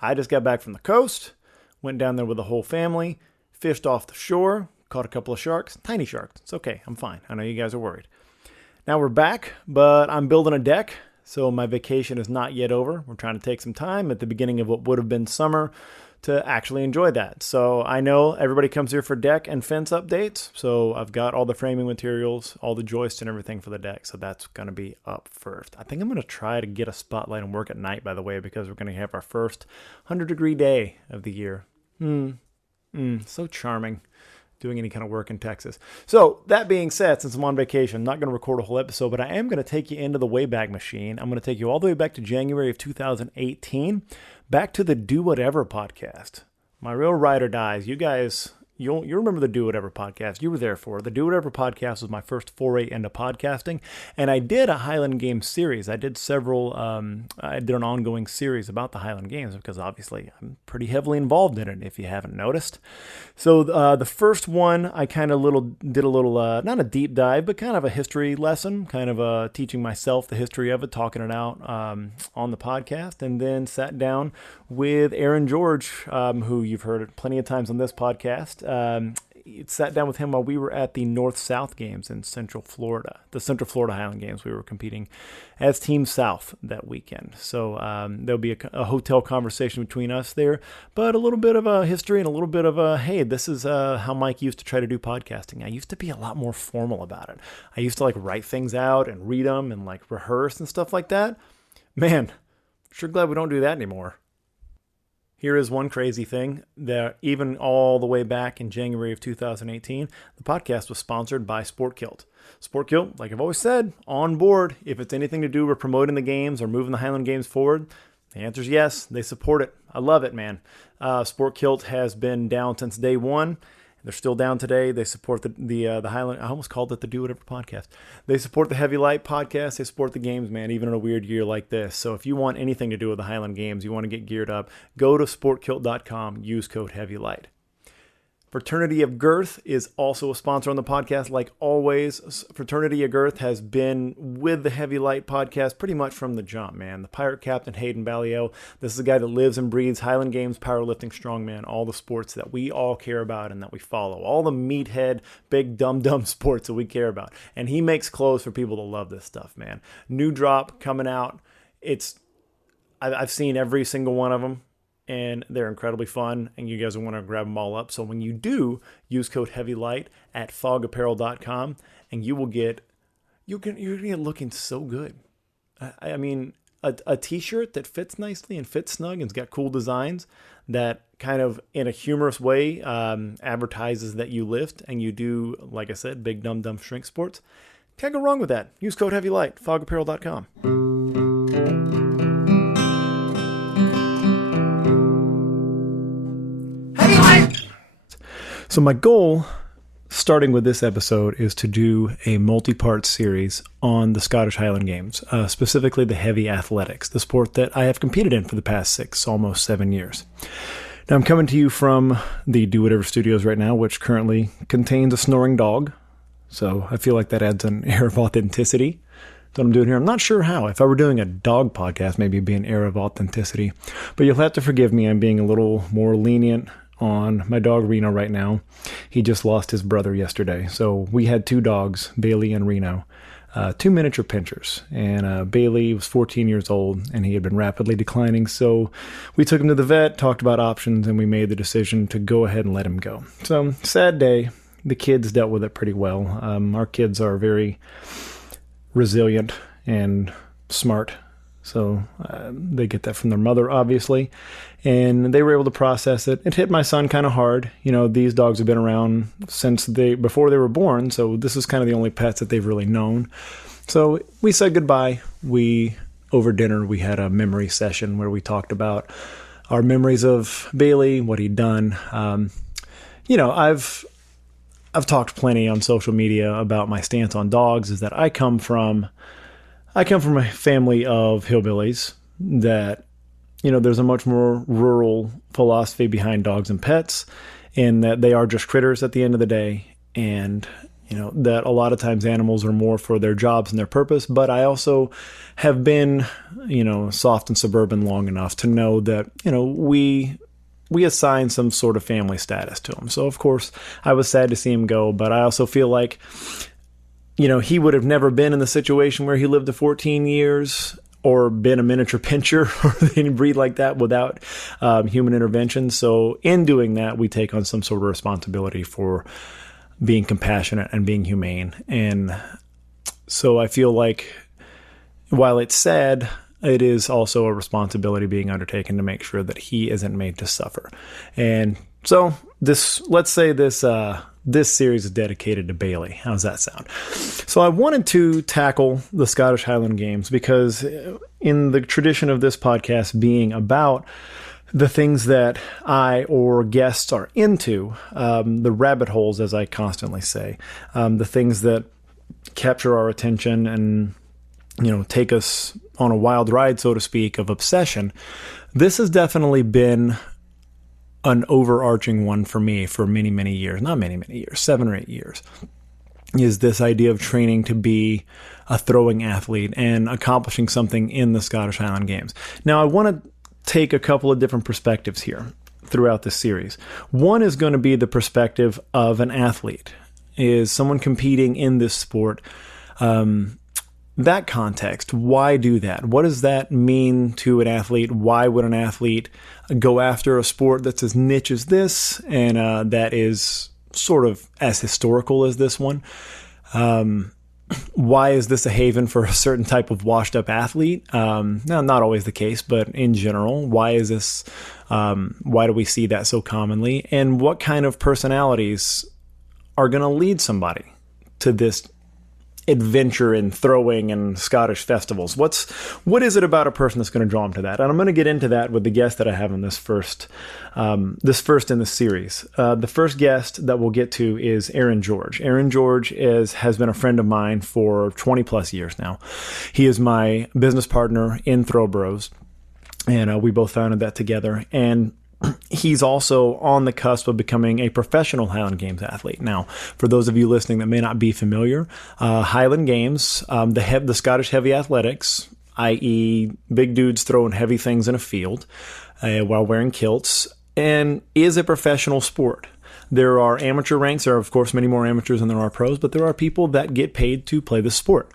I just got back from the coast, went down there with the whole family, fished off the shore, caught a couple of sharks, tiny sharks. It's okay. I'm fine. I know you guys are worried. Now we're back, but I'm building a deck, so my vacation is not yet over. We're trying to take some time at the beginning of what would have been summer to actually enjoy that. So I know everybody comes here for deck and fence updates, so I've got all the framing materials, all the joists and everything for the deck, so that's going to be up first. I think I'm going to try to get a spotlight and work at night, by the way, because we're going to have our first 100-degree day of the year. So charming. Doing any kind of work in Texas. So that being said, since I'm on vacation, I'm not going to record a whole episode, but I am going to take you into the Wayback Machine. I'm going to take you all the way back to January of 2018, back to the Do Whatever podcast. My real ride or dies. You guys, you remember the Do Whatever podcast. You were there for it. The Do Whatever podcast was my first foray into podcasting, and I did a Highland Games series. I did several, I did an ongoing series about the Highland Games because obviously I'm pretty heavily involved in it, if you haven't noticed. So the first one, I kind of did a little, not a deep dive, but kind of a history lesson, kind of teaching myself the history of it, talking it out on the podcast, and then sat down with Aaron George, who you've heard plenty of times on this podcast. Sat down with him while we were at the North-South Games in Central Florida, the Central Florida Highland Games. We were competing as Team South that weekend. So there'll be a hotel conversation between us there, but a little bit of a history and a little bit of a, hey, this is how Mike used to try to do podcasting. I used to be a lot more formal about it. I used to write things out and read them and rehearse and stuff like that. Man, sure glad we don't do that anymore. Here is one crazy thing that even all the way back in January of 2018, the podcast was sponsored by Sport Kilt. Sport Kilt, like I've always said, on board. If it's anything to do with promoting the games or moving the Highland Games forward, the answer is yes. They support it. I love it, man. Sport Kilt has been down since day one. They're still down today. They support the Highland. I almost called it the Do Whatever podcast. They support the Heavy Light podcast. They support the games, man, even in a weird year like this. So if you want anything to do with the Highland Games, you want to get geared up, go to sportkilt.com, use code HEAVYLIGHT. Fraternity of Girth is also a sponsor on the podcast. Like always, Fraternity of Girth has been with the Heavy Light podcast pretty much from the jump, man. The Pirate Captain, Hayden Ballio. This is a guy that lives and breathes Highland Games, powerlifting, strongman, all the sports that we all care about and that we follow. All the meathead, big, dumb sports that we care about. And he makes clothes for people that love this stuff, man. New drop coming out. I've seen every single one of them. And they're incredibly fun, and you guys will want to grab them all up. So when you do, use code HEAVYLIGHT at fogapparel.com, and you're going to get looking so good. I mean, a t-shirt that fits nicely and fits snug and has got cool designs that kind of, in a humorous way, advertises that you lift and you do, like I said, big, dumb shrink sports. Can't go wrong with that. Use code HEAVYLIGHT, fogapparel.com. So my goal, starting with this episode, is to do a multi-part series on the Scottish Highland Games, specifically the heavy athletics, the sport that I have competed in for the past almost 7 years. Now I'm coming to you from the Do Whatever Studios right now, which currently contains a snoring dog. So I feel like that adds an air of authenticity. That's what I'm doing here. I'm not sure how. If I were doing a dog podcast, maybe it'd be an air of authenticity. But you'll have to forgive me. I'm being a little more lenient on my dog Reno right now. He just lost his brother yesterday. So we had two dogs, Bailey and Reno, two miniature pinchers. And Bailey was 14 years old and he had been rapidly declining. So we took him to the vet, talked about options, and we made the decision to go ahead and let him go. So sad day. The kids dealt with it pretty well. Our kids are very resilient and smart. So they get that from their mother, obviously. And they were able to process it. It hit my son kind of hard. You know, these dogs have been around since before they were born. So this is kind of the only pets that they've really known. So we said goodbye. Over dinner, we had a memory session where we talked about our memories of Bailey, what he'd done. I've talked plenty on social media about my stance on dogs, is that I come from a family of hillbillies that, there's a much more rural philosophy behind dogs and pets, and that they are just critters at the end of the day. And, that a lot of times animals are more for their jobs and their purpose, but I also have been, soft and suburban long enough to know that, we assign some sort of family status to him. So, of course, I was sad to see him go, but I also feel like, he would have never been in the situation where he lived to 14 years or been a miniature pincher or any breed like that without human intervention. So in doing that, we take on some sort of responsibility for being compassionate and being humane. And so I feel like while it's sad, it is also a responsibility being undertaken to make sure that he isn't made to suffer. And so let's say this series is dedicated to Bailey. How's that sound? So I wanted to tackle the Scottish Highland Games because in the tradition of this podcast being about the things that I or guests are into, the rabbit holes, as I constantly say, the things that capture our attention and, take us on a wild ride, so to speak, of obsession. This has definitely been an overarching one for me for many, many years, not many, many years, 7 or 8 years, is this idea of training to be a throwing athlete and accomplishing something in the Scottish Highland Games. Now, I want to take a couple of different perspectives here throughout this series. One is going to be the perspective of an athlete, is someone competing in this sport. That context, why do that? What does that mean to an athlete? Why would an athlete go after a sport that's as niche as this and that is sort of as historical as this one? Why is this a haven for a certain type of washed-up athlete? Now, not always the case, but in general, why is this? Why do we see that so commonly? And what kind of personalities are going to lead somebody to this adventure in throwing and Scottish festivals? What is it about a person that's going to draw them to that? And I'm going to get into that with the guest that I have in this first in the series. The first guest that we'll get to is Aaron George. Aaron George has been a friend of mine for 20 plus years now. He is my business partner in Throw Bros, and we both founded that together. And he's also on the cusp of becoming a professional Highland Games athlete. Now, for those of you listening that may not be familiar, Highland Games, the Scottish heavy athletics, i.e. big dudes throwing heavy things in a field while wearing kilts, and is a professional sport. There are amateur ranks. There are, of course, many more amateurs than there are pros, but there are people that get paid to play the sport.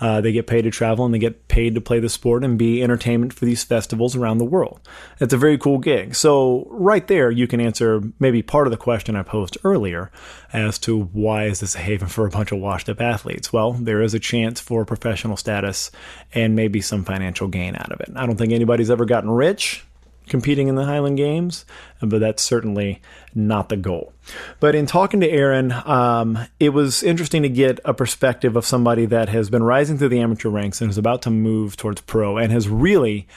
They get paid to travel, and they get paid to play the sport and be entertainment for these festivals around the world. It's a very cool gig. So right there, you can answer maybe part of the question I posed earlier as to why is this a haven for a bunch of washed-up athletes? Well, there is a chance for professional status and maybe some financial gain out of it. I don't think anybody's ever gotten rich competing in the Highland Games, but that's certainly not the goal. But in talking to Aaron, it was interesting to get a perspective of somebody that has been rising through the amateur ranks and is about to move towards pro and has really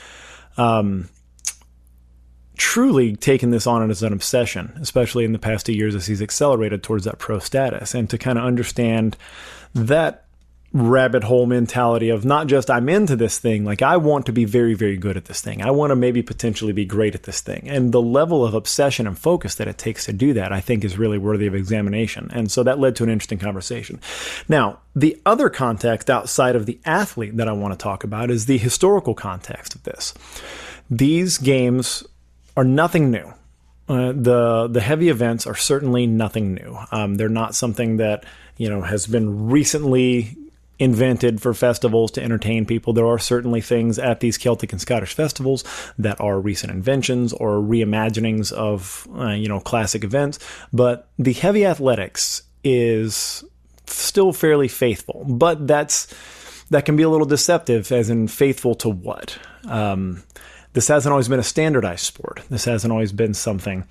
truly taken this on as an obsession, especially in the past 2 years as he's accelerated towards that pro status, and to kind of understand that rabbit hole mentality of not just I'm into this thing, like I want to be very, very good at this thing. I want to maybe potentially be great at this thing. And the level of obsession and focus that it takes to do that, I think, is really worthy of examination. And so that led to an interesting conversation. Now, the other context outside of the athlete that I want to talk about is the historical context of this. These games are nothing new. The heavy events are certainly nothing new. They're not something that, has been recently invented for festivals to entertain people. There are certainly things at these Celtic and Scottish festivals that are recent inventions or reimaginings of, classic events. But the heavy athletics is still fairly faithful. But that can be a little deceptive, as in faithful to what? This hasn't always been a standardized sport. This hasn't always been something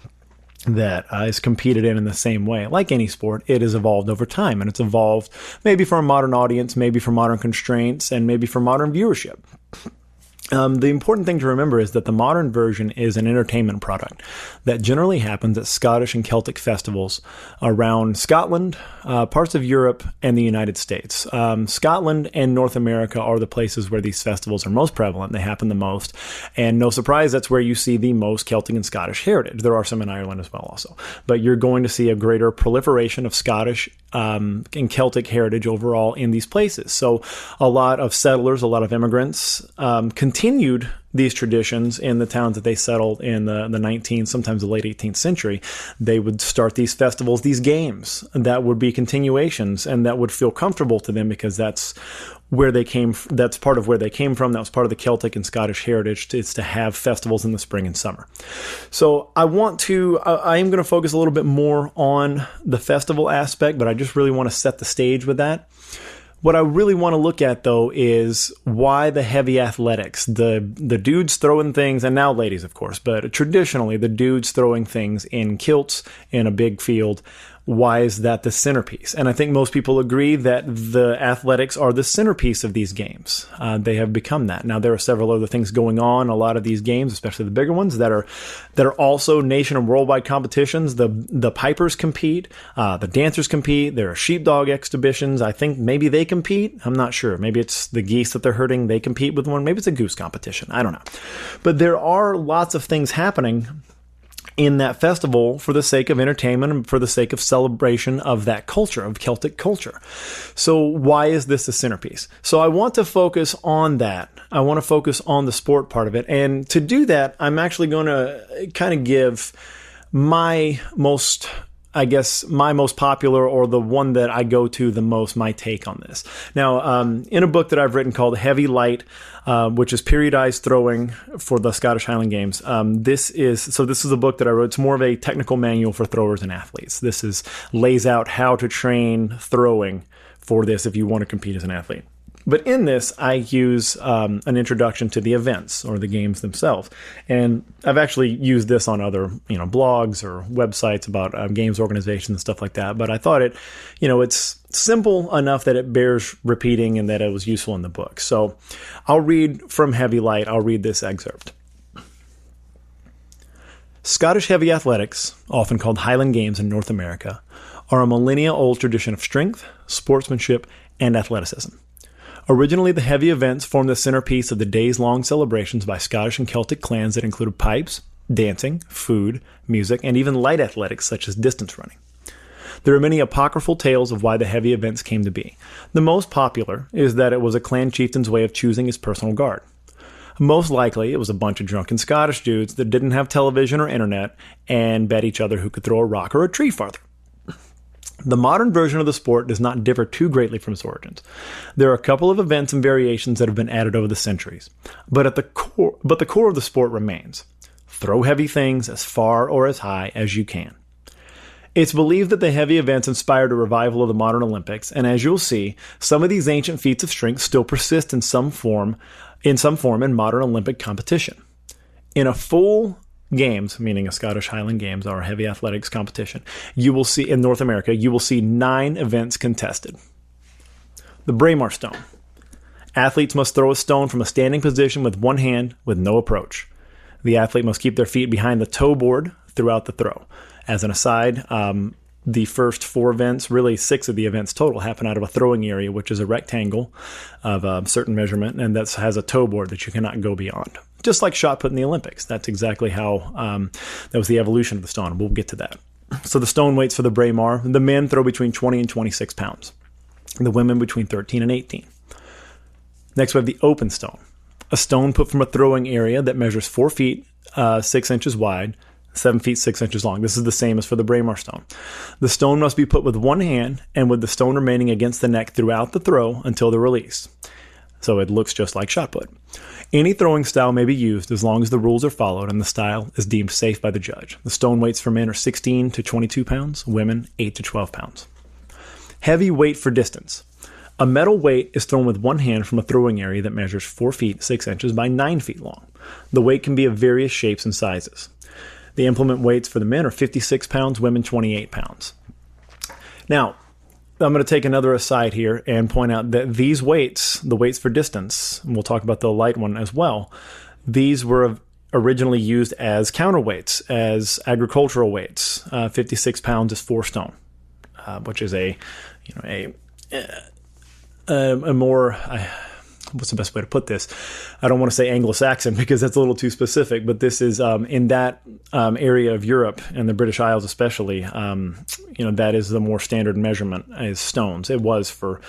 that is competed in the same way. Like any sport, it has evolved over time, and it's evolved maybe for a modern audience, maybe for modern constraints, and maybe for modern viewership. The important thing to remember is that the modern version is an entertainment product that generally happens at Scottish and Celtic festivals around Scotland, parts of Europe, and the United States. Scotland and North America are the places where these festivals are most prevalent. They happen the most. And no surprise, that's where you see the most Celtic and Scottish heritage. There are some in Ireland as well also. But you're going to see a greater proliferation of Scottish and Celtic heritage overall in these places. So a lot of settlers, a lot of immigrants continued these traditions in the towns that they settled in the 19th, sometimes the late 18th century. They would start these festivals, these games that would be continuations and that would feel comfortable to them because that's where they came. That's part of where they came from. That was part of the Celtic and Scottish heritage. It's to have festivals in the spring and summer. So I am going to focus a little bit more on the festival aspect, but I just really want to set the stage with that. What I really want to look at, though, is why the heavy athletics, the dudes throwing things, and now ladies, of course, but traditionally the dudes throwing things in kilts in a big field. Why is that the centerpiece? And I think most people agree that the athletics are the centerpiece of these games. They have become that. Now, there are several other things going on. A lot of these games, especially the bigger ones, that are also nation and worldwide competitions. The pipers compete. The dancers compete. There are sheepdog exhibitions. I think maybe they compete. I'm not sure. Maybe it's the geese that they're herding. They compete with one. Maybe it's a goose competition. I don't know. But there are lots of things happening in that festival for the sake of entertainment and for the sake of celebration of that culture, of Celtic culture. So why is this the centerpiece? So I want to focus on that. I want to focus on the sport part of it. And to do that, I'm actually going to kind of give my most popular, or the one that I go to the most, my take on this. Now, in a book that I've written called Heavy Light, which is periodized throwing for the Scottish Highland Games. This is a book that I wrote. It's more of a technical manual for throwers and athletes. This lays out how to train throwing for this if you want to compete as an athlete. But in this, I use an introduction to the events or the games themselves. And I've actually used this on other, blogs or websites about games organization and stuff like that. But I thought it's simple enough that it bears repeating and that it was useful in the book. So I'll read from Heavy Light. I'll read this excerpt. Scottish heavy athletics, often called Highland Games in North America, are a millennia-old tradition of strength, sportsmanship, and athleticism. Originally, the heavy events formed the centerpiece of the days-long celebrations by Scottish and Celtic clans that included pipes, dancing, food, music, and even light athletics such as distance running. There are many apocryphal tales of why the heavy events came to be. The most popular is that it was a clan chieftain's way of choosing his personal guard. Most likely, it was a bunch of drunken Scottish dudes that didn't have television or internet and bet each other who could throw a rock or a tree farther. The modern version of the sport does not differ too greatly from its origins. There are a couple of events and variations that have been added over the centuries, but the core of the sport remains. Throw heavy things as far or as high as you can. It's believed that the heavy events inspired a revival of the modern Olympics, and as you'll see, some of these ancient feats of strength still persist in some form in modern Olympic competition. In a full Games, meaning a Scottish Highland Games or a heavy athletics competition, you will see in North America, 9 events contested. The Braemar Stone. Athletes must throw a stone from a standing position with one hand with no approach. The athlete must keep their feet behind the toe board throughout the throw. As an aside, the first 4 events, really 6 of the events total, happen out of a throwing area, which is a rectangle of a certain measurement, and that has a toe board that you cannot go beyond. Just like shot put in the Olympics. That's exactly how that was the evolution of the stone. We'll get to that. So the stone weights for the Braemar, the men throw between 20 and 26 pounds. The women between 13 and 18. Next, we have the open stone. A stone put from a throwing area that measures 4 feet, 6 inches wide, 7 feet 6 inches long. This is the same as for the Braemar stone. The stone must be put with one hand and with the stone remaining against the neck throughout the throw until the release. So it looks just like shot put. Any throwing style may be used as long as the rules are followed and the style is deemed safe by the judge. The stone weights for men are 16 to 22 pounds, women 8 to 12 pounds. Heavy weight for distance. A metal weight is thrown with one hand from a throwing area that measures 4 feet 6 inches by 9 feet long. The weight can be of various shapes and sizes. The implement weights for the men are 56 pounds, women 28 pounds. Now, I'm going to take another aside here and point out that these weights, the weights for distance, and we'll talk about the light one as well, these were originally used as counterweights, as agricultural weights. 56 pounds is 4 stone, which is a more, what's the best way to put this? I don't want to say Anglo-Saxon because that's a little too specific, but this is in that area of Europe and the British Isles especially, that is the more standard measurement is stones. It was for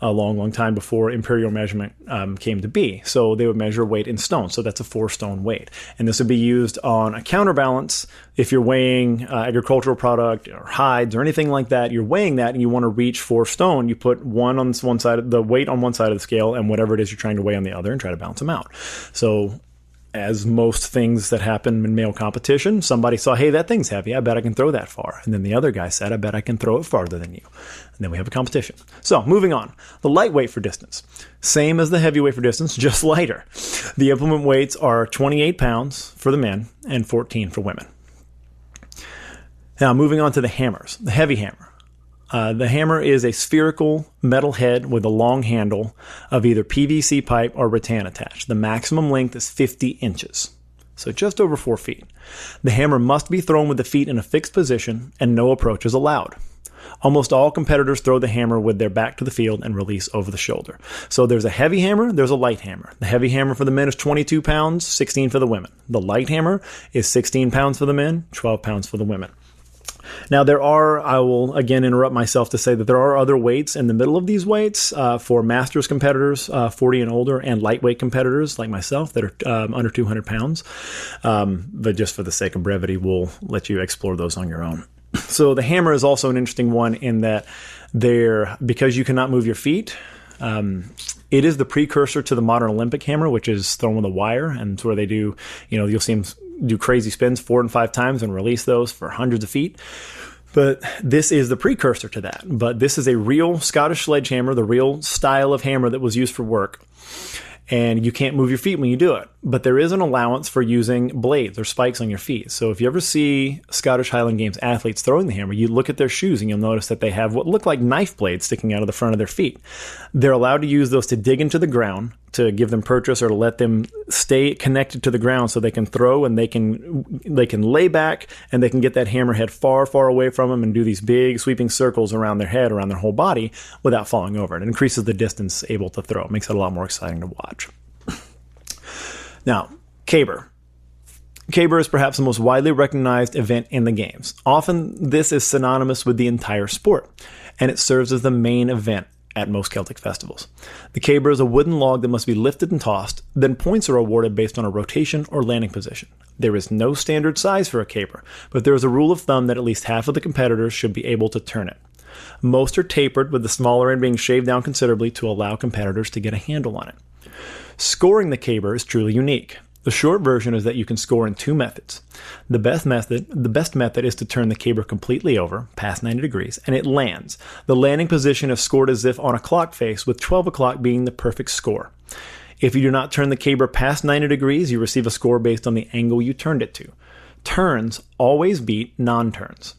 a long, long time before imperial measurement came to be. So they would measure weight in stones. So that's a 4-stone weight. And this would be used on a counterbalance. If you're weighing agricultural product or hides or anything like that, you're weighing that and you want to reach 4 stone, you put one side, the weight on one side of the scale and whatever it is you're trying to weigh on the other and try to balance them out. So as most things that happen in male competition, somebody saw, hey, that thing's heavy. I bet I can throw that far. And then the other guy said, I bet I can throw it farther than you. And then we have a competition. So moving on, the lightweight for distance. Same as the heavyweight for distance, just lighter. The implement weights are 28 pounds for the men and 14 for women. Now moving on to the hammers, the heavy hammer. The hammer is a spherical metal head with a long handle of either PVC pipe or rattan attached. The maximum length is 50 inches, so just over 4 feet. The hammer must be thrown with the feet in a fixed position and no approach is allowed. Almost all competitors throw the hammer with their back to the field and release over the shoulder. So there's a heavy hammer, there's a light hammer. The heavy hammer for the men is 22 pounds, 16 for the women. The light hammer is 16 pounds for the men, 12 pounds for the women. Now, I will again interrupt myself to say that there are other weights in the middle of these weights for masters competitors, 40 and older, and lightweight competitors like myself that are under 200 pounds. But just for the sake of brevity, we'll let you explore those on your own. So the hammer is also an interesting one in that because you cannot move your feet, it is the precursor to the modern Olympic hammer, which is thrown with a wire, and it's where they do, you'll see them do crazy spins 4 and 5 times and release those for hundreds of feet. But this is the precursor to that. But this is a real Scottish sledgehammer, the real style of hammer that was used for work. And you can't move your feet when you do it. But there is an allowance for using blades or spikes on your feet. So if you ever see Scottish Highland Games athletes throwing the hammer, you look at their shoes and you'll notice that they have what look like knife blades sticking out of the front of their feet. They're allowed to use those to dig into the ground, to give them purchase or to let them stay connected to the ground so they can throw and they can lay back and they can get that hammerhead far, far away from them and do these big sweeping circles around their head, around their whole body without falling over. It increases the distance able to throw. It makes it a lot more exciting to watch. Now, caber. Caber is perhaps the most widely recognized event in the games. Often this is synonymous with the entire sport, and it serves as the main event at most Celtic festivals. The caber is a wooden log that must be lifted and tossed, then points are awarded based on a rotation or landing position. There is no standard size for a caber, but there is a rule of thumb that at least half of the competitors should be able to turn it. Most are tapered, with the smaller end being shaved down considerably to allow competitors to get a handle on it. Scoring the caber is truly unique. The short version is that you can score in 2 methods. The best method is to turn the caber completely over, past 90 degrees, and it lands. The landing position is scored as if on a clock face, with 12 o'clock being the perfect score. If you do not turn the caber past 90 degrees, you receive a score based on the angle you turned it to. Turns always beat non-turns.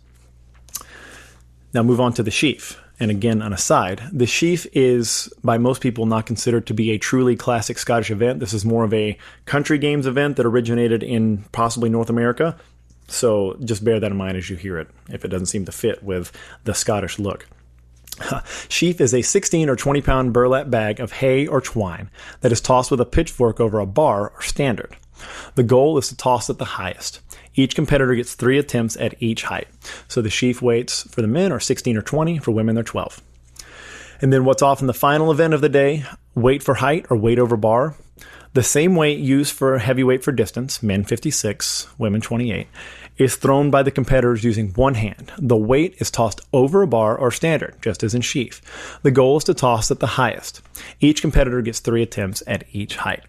Now move on to the sheaf. And again, an aside, the sheaf is by most people not considered to be a truly classic Scottish event. This is more of a country games event that originated in possibly North America. So just bear that in mind as you hear it, if it doesn't seem to fit with the Scottish look. Sheaf is a 16 or 20 pound burlap bag of hay or twine that is tossed with a pitchfork over a bar or standard. The goal is to toss at the highest. Each competitor gets 3 attempts at each height. So the sheaf weights for the men are 16 or 20, for women they're 12. And then what's often the final event of the day, weight for height or weight over bar. The same weight used for heavyweight for distance, men 56, women 28, is thrown by the competitors using one hand. The weight is tossed over a bar or standard, just as in sheaf. The goal is to toss at the highest. Each competitor gets 3 attempts at each height.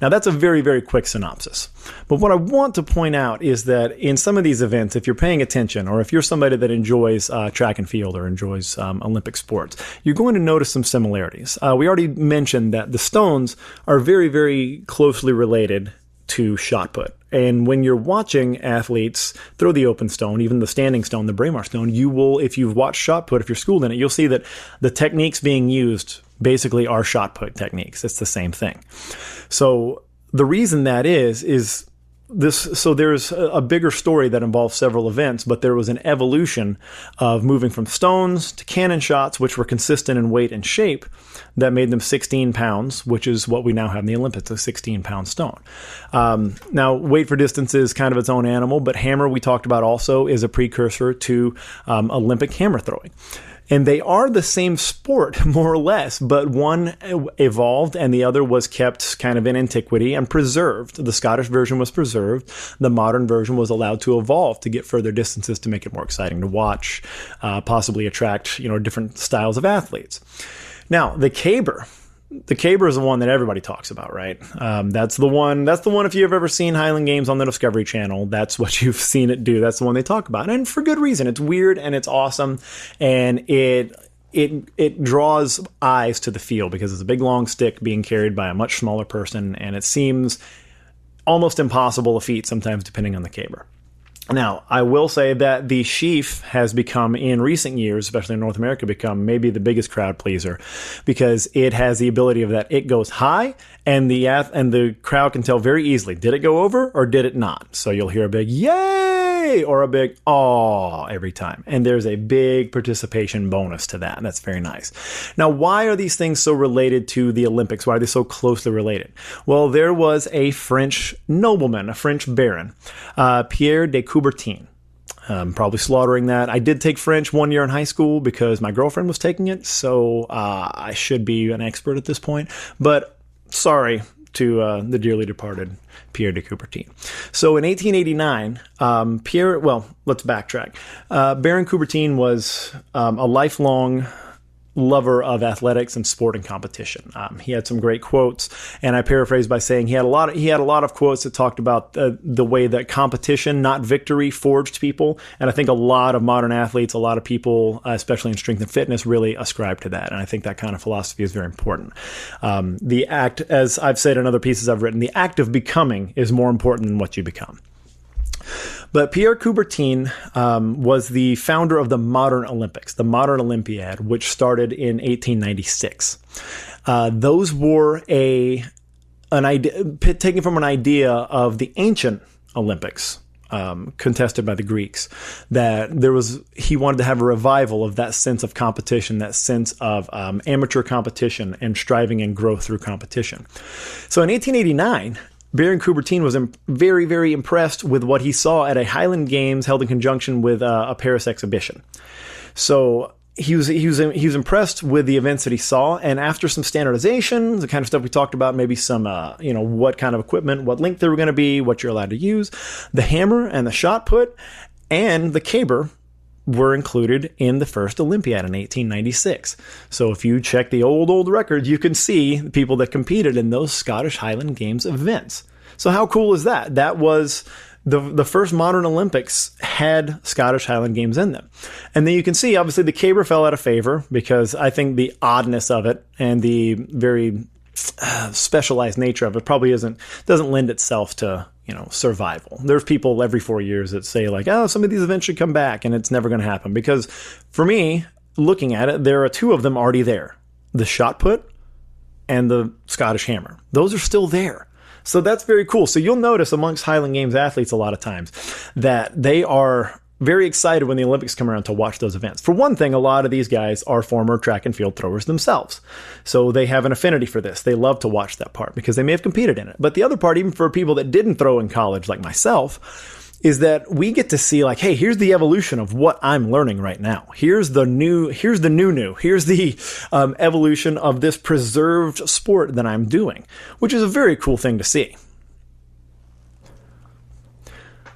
Now, that's a very, very quick synopsis. But what I want to point out is that in some of these events, if you're paying attention, or if you're somebody that enjoys track and field or enjoys Olympic sports, you're going to notice some similarities. We already mentioned that the stones are very, very closely related to shot put. And when you're watching athletes throw the open stone, even the standing stone, the Braemar stone, you will, if you've watched shot put, if you're schooled in it, you'll see that the techniques being used basically are shot put techniques. It's the same thing. So the reason that is So there's a bigger story that involves several events, but there was an evolution of moving from stones to cannon shots, which were consistent in weight and shape, that made them 16 pounds, which is what we now have in the Olympics, a 16-pound stone. Now, weight for distance is kind of its own animal, but hammer, we talked about also, is a precursor to Olympic hammer throwing. And they are the same sport, more or less, but one evolved and the other was kept kind of in antiquity and preserved. The Scottish version was preserved. The modern version was allowed to evolve to get further distances to make it more exciting to watch, possibly attract, different styles of athletes. Now, the caber. The caber is the one that everybody talks about, right? That's the one if you've ever seen Highland Games on the Discovery Channel, that's what you've seen it do. That's the one they talk about. And for good reason. It's weird and it's awesome. And it draws eyes to the field because it's a big long stick being carried by a much smaller person. And it seems almost impossible a feat sometimes depending on the caber. Now, I will say that the sheaf has become, in recent years, especially in North America, become maybe the biggest crowd pleaser because it has the ability of that it goes high and the crowd can tell very easily, did it go over or did it not? So you'll hear a big yay or a big aw every time. And there's a big participation bonus to that. And that's very nice. Now, why are these things so related to the Olympics? Why are they so closely related? Well, there was a French nobleman, a French baron, Pierre De Coubertin. Probably slaughtering that. I did take French 1 year in high school because my girlfriend was taking it, so I should be an expert at this point. But sorry to the dearly departed Pierre de Coubertin. So in 1889, let's backtrack. Baron Coubertin was a lifelong lover of athletics and sport and competition. He had some great quotes, and I paraphrase by saying he had a lot of quotes that talked about the way that competition, not victory, forged people. And I think a lot of modern athletes, a lot of people, especially in strength and fitness, really ascribe to that. And I think that kind of philosophy is very important. The act, as I've said in other pieces I've written, the act of becoming is more important than what you become. But Pierre Coubertin was the founder of the modern Olympics, the modern Olympiad, which started in 1896. Those were an idea taken from an idea of the ancient Olympics, contested by the Greeks, that he wanted to have a revival of that sense of competition, that sense of amateur competition and striving and growth through competition. So in 1889, Baron Coubertin was very, very impressed with what he saw at a Highland Games held in conjunction with a Paris exhibition. So he was impressed with the events that he saw, and after some standardization, the kind of stuff we talked about, maybe some what kind of equipment, what length they were going to be, what you're allowed to use, the hammer and the shot put and the caber were included in the first Olympiad in 1896. So if you check the old records, you can see the people that competed in those Scottish Highland Games events. So how cool is that? That was the first modern Olympics had Scottish Highland Games in them. And then you can see, obviously, the caber fell out of favor because I think the oddness of it and the very specialized nature of it probably doesn't lend itself to survival. There's people every 4 years that say like, oh, some of these events should come back, and it's never going to happen. Because for me, looking at it, there are two of them already there. The shot put and the Scottish hammer. Those are still there. So that's very cool. So you'll notice amongst Highland Games athletes a lot of times that they are very excited when the Olympics come around to watch those events. For one thing, a lot of these guys are former track and field throwers themselves. So they have an affinity for this. They love to watch that part because they may have competed in it. But the other part, even for people that didn't throw in college like myself, is that we get to see like, hey, here's the evolution of what I'm learning right now. Here's the new. Here's the evolution of this preserved sport that I'm doing, which is a very cool thing to see.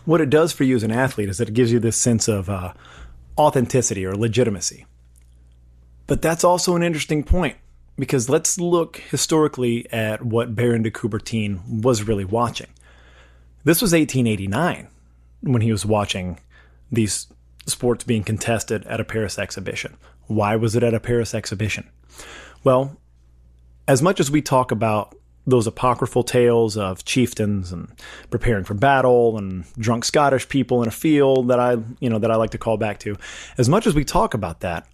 What it does for you as an athlete is that it gives you this sense of authenticity or legitimacy. But that's also an interesting point because let's look historically at what Baron de Coubertin was really watching. This was 1889 when he was watching these sports being contested at a Paris exhibition. Why was it at a Paris exhibition? Well, as much as we talk about those apocryphal tales of chieftains and preparing for battle and drunk Scottish people in a field that I like to call back to. As much as we talk about that,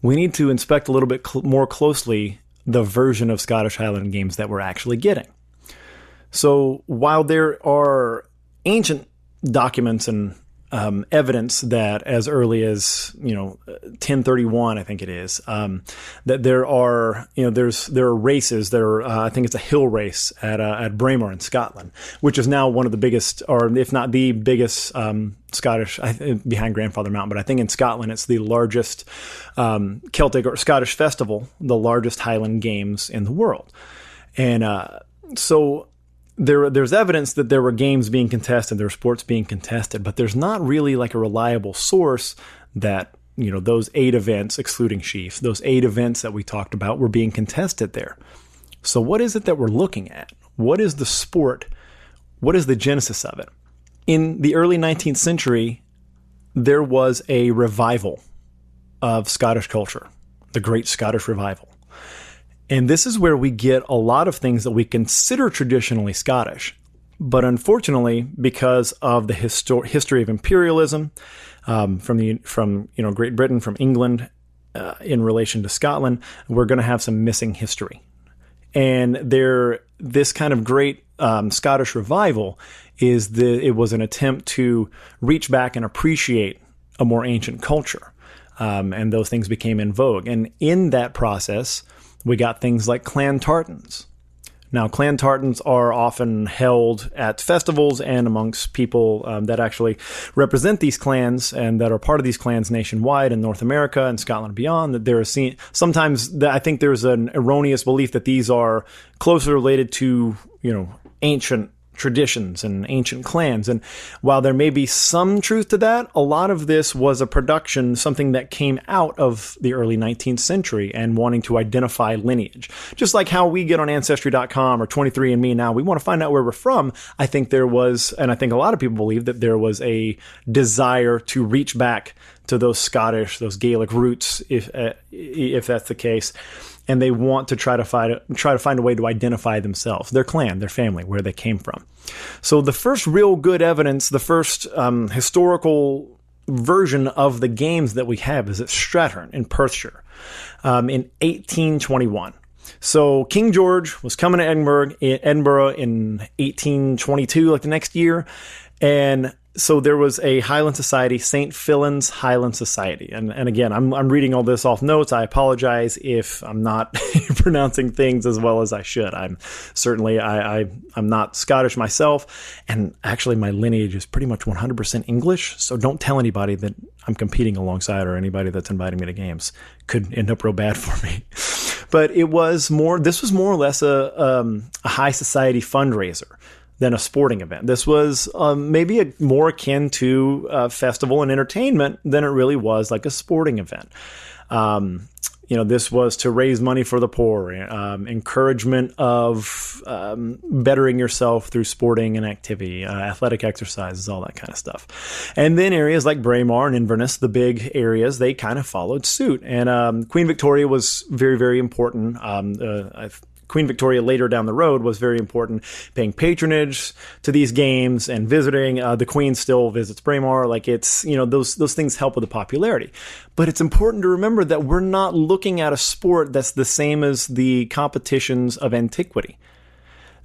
we need to inspect a little bit more closely the version of Scottish Highland Games that we're actually getting. So while there are ancient documents and evidence that as early as 1031, I think it is, that there are races. I think it's a hill race at Braemar in Scotland, which is now one of the biggest, or if not the biggest, Scottish behind Grandfather Mountain. But I think in Scotland it's the largest Celtic or Scottish festival, the largest Highland Games in the world, and so. There's evidence that there were games being contested, there were sports being contested, but there's not really like a reliable source that, those 8 events, excluding Sheaf, those 8 events that we talked about were being contested there. So what is it that we're looking at? What is the sport? What is the genesis of it? In the early 19th century, there was a revival of Scottish culture, the Great Scottish Revival. And this is where we get a lot of things that we consider traditionally Scottish. But unfortunately, because of the history of imperialism from Great Britain, from England, in relation to Scotland, we're going to have some missing history. And this kind of great Scottish revival it was an attempt to reach back and appreciate a more ancient culture. And those things became in vogue. And in that process, we got things like clan tartans. Now, clan tartans are often held at festivals and amongst people that actually represent these clans and that are part of these clans nationwide in North America and Scotland and beyond. That there is sometimes I think there's an erroneous belief that these are closely related to ancient traditions and ancient clans. And while there may be some truth to that, a lot of this was a production, something that came out of the early 19th century and wanting to identify lineage. Just like how we get on Ancestry.com or 23andMe now, we want to find out where we're from. I think there was, and I think a lot of people believe that there was a desire to reach back to those Scottish, those Gaelic roots, if that's the case. And they want to try to find a way to identify themselves, their clan, their family, where they came from. So the first real good evidence, the first historical version of the games that we have is at Strathearn in Perthshire in 1821. So King George was coming to Edinburgh in 1822, like the next year, and so there was a Highland Society, St. Fillan's Highland Society. And again, I'm reading all this off notes. I apologize if I'm not pronouncing things as well as I should. I'm not Scottish myself. And actually my lineage is pretty much 100% English. So don't tell anybody that I'm competing alongside or anybody that's inviting me to games. Could end up real bad for me. But this was more or less a high society fundraiser than a sporting event. This was maybe more akin to a festival and entertainment than it really was like a sporting event. This was to raise money for the poor, encouragement of bettering yourself through sporting and activity, athletic exercises, all that kind of stuff. And then areas like Braemar and Inverness, the big areas, they kind of followed suit. And Queen Victoria was very, very important. Queen Victoria later down the road was very important, paying patronage to these games and visiting. The Queen still visits Braemar. Like it's, those things help with the popularity. But it's important to remember that we're not looking at a sport that's the same as the competitions of antiquity.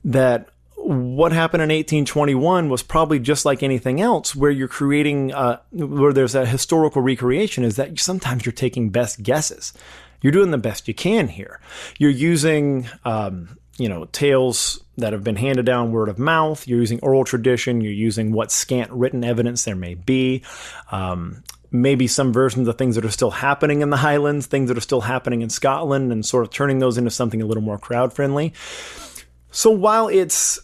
That what happened in 1821 was probably just like anything else, where you're creating, where there's a historical recreation, is that sometimes you're taking best guesses. You're doing the best you can here. You're using, tales that have been handed down word of mouth. You're using oral tradition. You're using what scant written evidence there may be. Maybe some versions of things that are still happening in the Highlands, things that are still happening in Scotland, and sort of turning those into something a little more crowd friendly. So while it's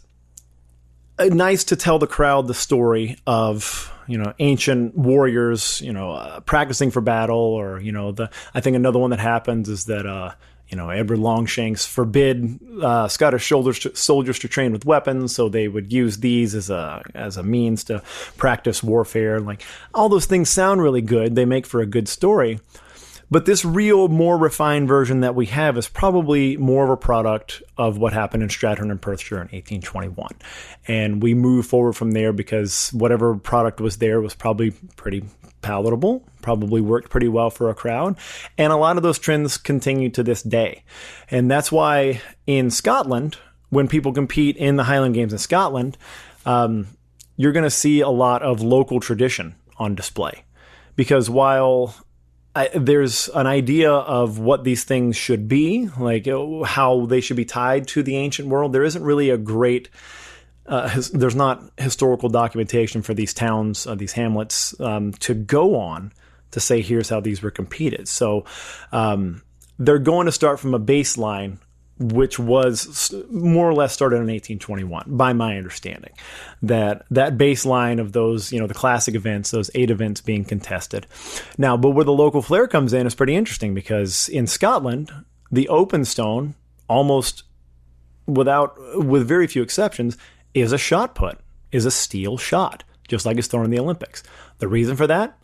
nice to tell the crowd the story of, ancient warriors, practicing for battle, or, I think another one that happens is that, Edward Longshanks forbid Scottish soldiers to train with weapons, so they would use these as a means to practice warfare. Like, all those things sound really good. They make for a good story. But this real, more refined version that we have is probably more of a product of what happened in Strathearn and Perthshire in 1821. And we move forward from there because whatever product was there was probably pretty palatable, probably worked pretty well for a crowd. And a lot of those trends continue to this day. And that's why in Scotland, when people compete in the Highland Games in Scotland, you're going to see a lot of local tradition on display. Because while there's an idea of what these things should be, like how they should be tied to the ancient world, there isn't really a great, there's not historical documentation for these towns, these hamlets, to go on to say, here's how these were competed. So they're going to start from a baseline which was more or less started in 1821, by my understanding. That baseline of those, the classic events, those 8 events being contested. Now, but where the local flair comes in is pretty interesting, because in Scotland, the open stone, almost with very few exceptions, is a shot put, is a steel shot, just like it's thrown in the Olympics. The reason for that?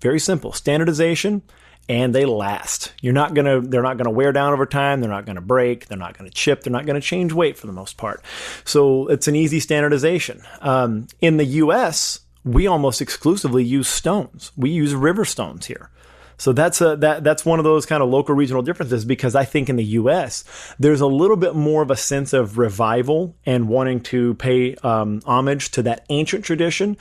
Very simple. Standardization. And they last. They're not gonna wear down over time. They're not gonna break. They're not gonna chip. They're not gonna change weight for the most part. So it's an easy standardization. In the U.S., we almost exclusively use stones. We use river stones here. So that's one of those kind of local regional differences, because I think in the U.S. there's a little bit more of a sense of revival and wanting to pay homage to that ancient tradition,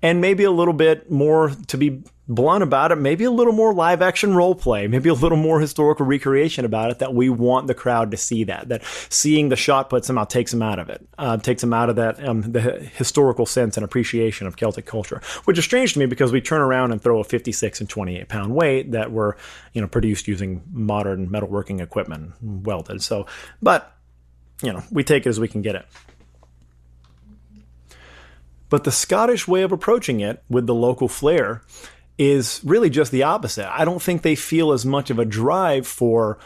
and maybe a little bit more, to be blunt about it, maybe a little more live action role play, maybe a little more historical recreation about it, that we want the crowd to see that seeing the shot put somehow takes them out of it, takes them out of that, the historical sense and appreciation of Celtic culture, which is strange to me, because we turn around and throw a 56 and 28 pound weight that were, produced using modern metalworking equipment, welded. So, but, we take it as we can get it. But the Scottish way of approaching it with the local flair is really just the opposite. I don't think they feel as much of a drive for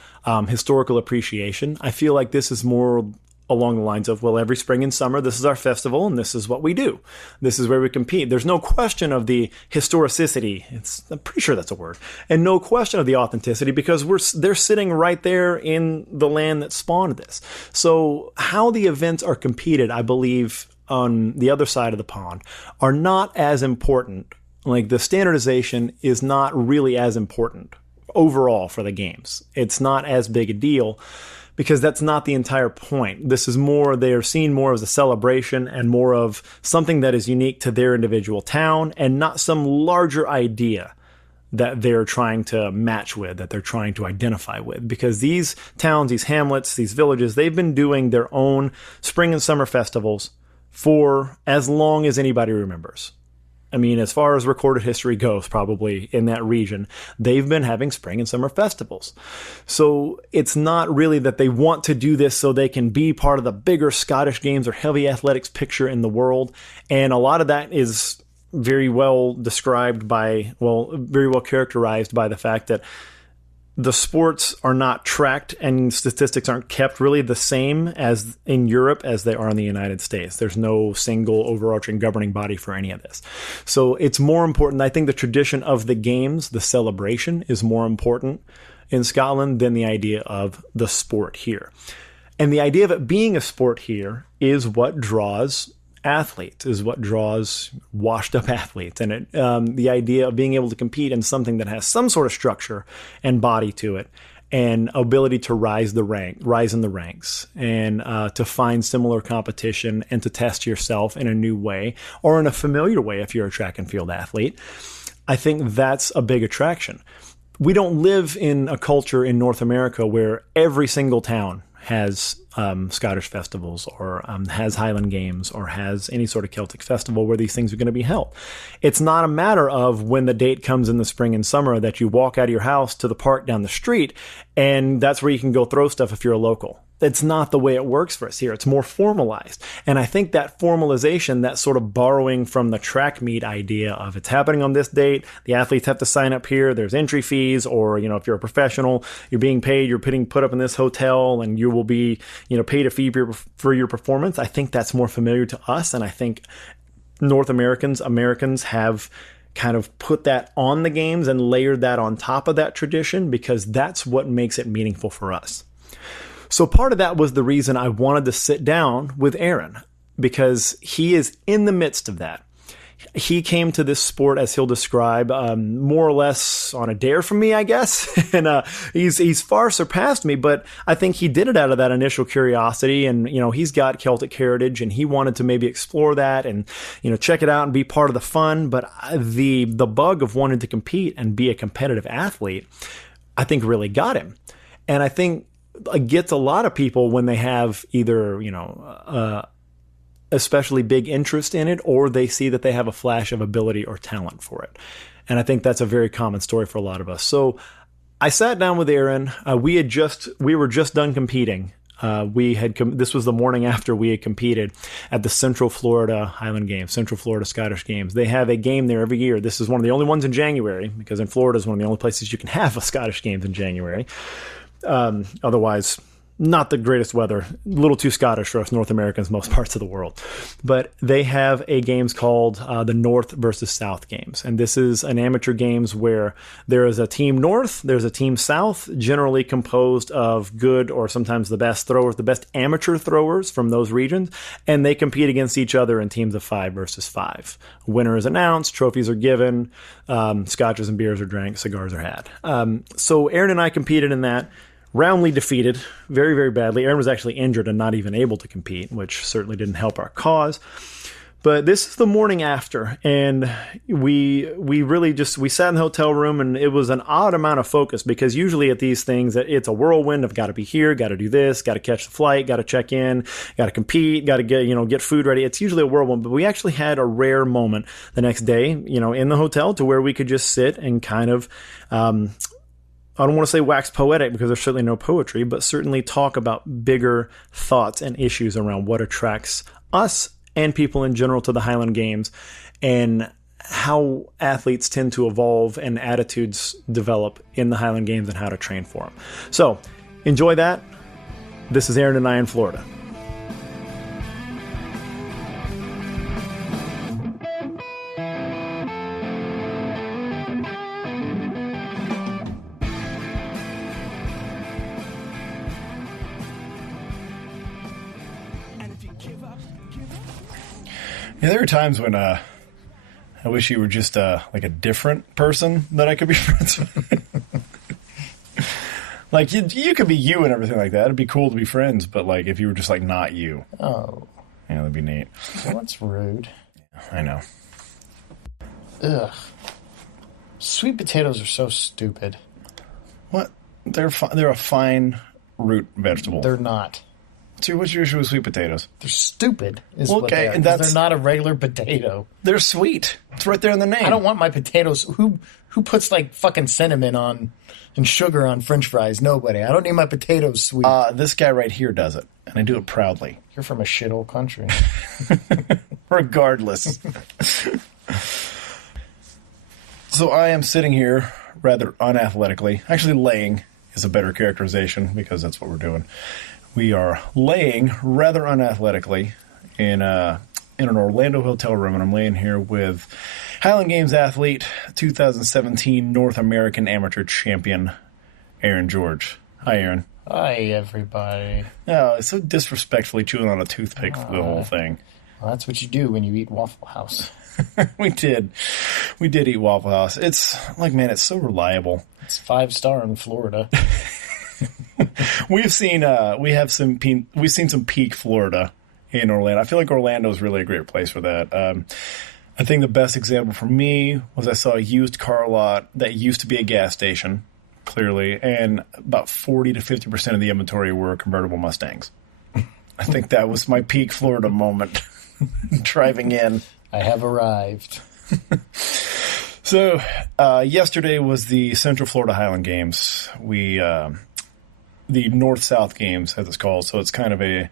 historical appreciation. I feel like this is more along the lines of, well, every spring and summer, this is our festival, and this is what we do. This is where we compete. There's no question of the historicity. I'm pretty sure that's a word. And no question of the authenticity, because they're sitting right there in the land that spawned this. So how the events are competed, I believe, on the other side of the pond, are not as important. Like, the standardization is not really as important overall for the games. It's not as big a deal, because that's not the entire point. This is more, they are seen more as a celebration and more of something that is unique to their individual town, and not some larger idea that they're trying to match with, that they're trying to identify with. Because these towns, these hamlets, these villages, they've been doing their own spring and summer festivals for as long as anybody remembers. I mean, as far as recorded history goes, probably in that region, they've been having spring and summer festivals. So it's not really that they want to do this so they can be part of the bigger Scottish Games or heavy athletics picture in the world. And a lot of that is very well described very well characterized by the fact that the sports are not tracked and statistics aren't kept really the same as in Europe as they are in the United States. There's no single overarching governing body for any of this. So it's more important. I think the tradition of the games, the celebration, is more important in Scotland than the idea of the sport here. And the idea of it being a sport here is what draws athletes, is what draws washed up athletes. And the idea of being able to compete in something that has some sort of structure and body to it, and ability to rise in the ranks, and to find similar competition, and to test yourself in a new way or in a familiar way if you're a track and field athlete. I think that's a big attraction. We don't live in a culture in North America where every single town has Scottish festivals, or has Highland Games, or has any sort of Celtic festival where these things are going to be held. It's not a matter of when the date comes in the spring and summer that you walk out of your house to the park down the street, and that's where you can go throw stuff if you're a local. That's not the way it works for us here. It's more formalized. And I think that formalization, that sort of borrowing from the track meet idea of it's happening on this date, the athletes have to sign up here, there's entry fees, or, if you're a professional, you're being paid, you're put up in this hotel, and you will be, paid a fee for your performance. I think that's more familiar to us. And I think Americans have kind of put that on the games and layered that on top of that tradition, because that's what makes it meaningful for us. So part of that was the reason I wanted to sit down with Aaron, because he is in the midst of that. he came to this sport, as he'll describe, more or less on a dare from me, I guess. And he's far surpassed me, but I think he did it out of that initial curiosity. And, he's got Celtic heritage, and he wanted to maybe explore that and, check it out and be part of the fun. But the bug of wanting to compete and be a competitive athlete, I think really got him. And I think it gets a lot of people when they have either, especially big interest in it, or they see that they have a flash of ability or talent for it. And I think that's a very common story for a lot of us. So I sat down with Aaron. We were just done competing. This was the morning after we had competed at the Central Florida Highland Games, Central Florida Scottish Games. They have a game there every year. This is one of the only ones in January, because in Florida is one of the only places you can have a Scottish Games in January. Otherwise, not the greatest weather, a little too Scottish for us North Americans, most parts of the world. But they have a games called the North versus South Games. And this is an amateur games where there is a team North, there's a team South, generally composed of good or sometimes the best throwers, the best amateur throwers from those regions. And they compete against each other in teams of 5 versus 5. Winner is announced, trophies are given, scotches and beers are drank, cigars are had. So Aaron and I competed in that. Roundly defeated, very, very badly. Aaron was actually injured and not even able to compete, which certainly didn't help our cause. But this is the morning after, and we sat in the hotel room, and it was an odd amount of focus, because usually at these things, it's a whirlwind of got to be here, got to do this, got to catch the flight, got to check in, got to compete, got to get food ready. It's usually a whirlwind, but we actually had a rare moment the next day, in the hotel, to where we could just sit and kind of, I don't want to say wax poetic, because there's certainly no poetry, but certainly talk about bigger thoughts and issues around what attracts us and people in general to the Highland Games, and how athletes tend to evolve and attitudes develop in the Highland Games and how to train for them. So enjoy that. This is Aaron and I in Florida. Yeah, there are times when I wish you were just like a different person that I could be friends with. Like you could be you and everything like that. It'd be cool to be friends, but like if you were just like not you. Oh. Yeah, that'd be neat. Well, that's rude. I know. Ugh. Sweet potatoes are so stupid. What? They're a fine root vegetable. They're not. So what's your issue with sweet potatoes? They're stupid. What okay, they are, and they're not a regular potato. They're sweet. It's right there in the name. I don't want my potatoes. Who puts like fucking cinnamon on and sugar on French fries? Nobody. I don't need my potatoes sweet. This guy right here does it, and I do it proudly. You're from a shithole country. Regardless. So I am sitting here rather unathletically. Actually, laying is a better characterization, because that's what we're doing. We are laying rather unathletically in an Orlando hotel room, and I'm laying here with Highland Games athlete, 2017 North American Amateur Champion, Aaron George. Hi, Aaron. Hi, everybody. Oh, it's so disrespectfully chewing on a toothpick for the whole thing. Well, that's what you do when you eat Waffle House. We did eat Waffle House. It's like, man, it's so reliable. It's 5-star in Florida. We've seen some peak Florida in Orlando. I feel like Orlando is really a great place for that. I think the best example for me was I saw a used car lot that used to be a gas station, clearly, and about 40 to 50% of the inventory were convertible Mustangs. I think that was my peak Florida moment, driving in. I have arrived. So yesterday was the Central Florida Highland Games. The North-South Games, as it's called. So it's kind of a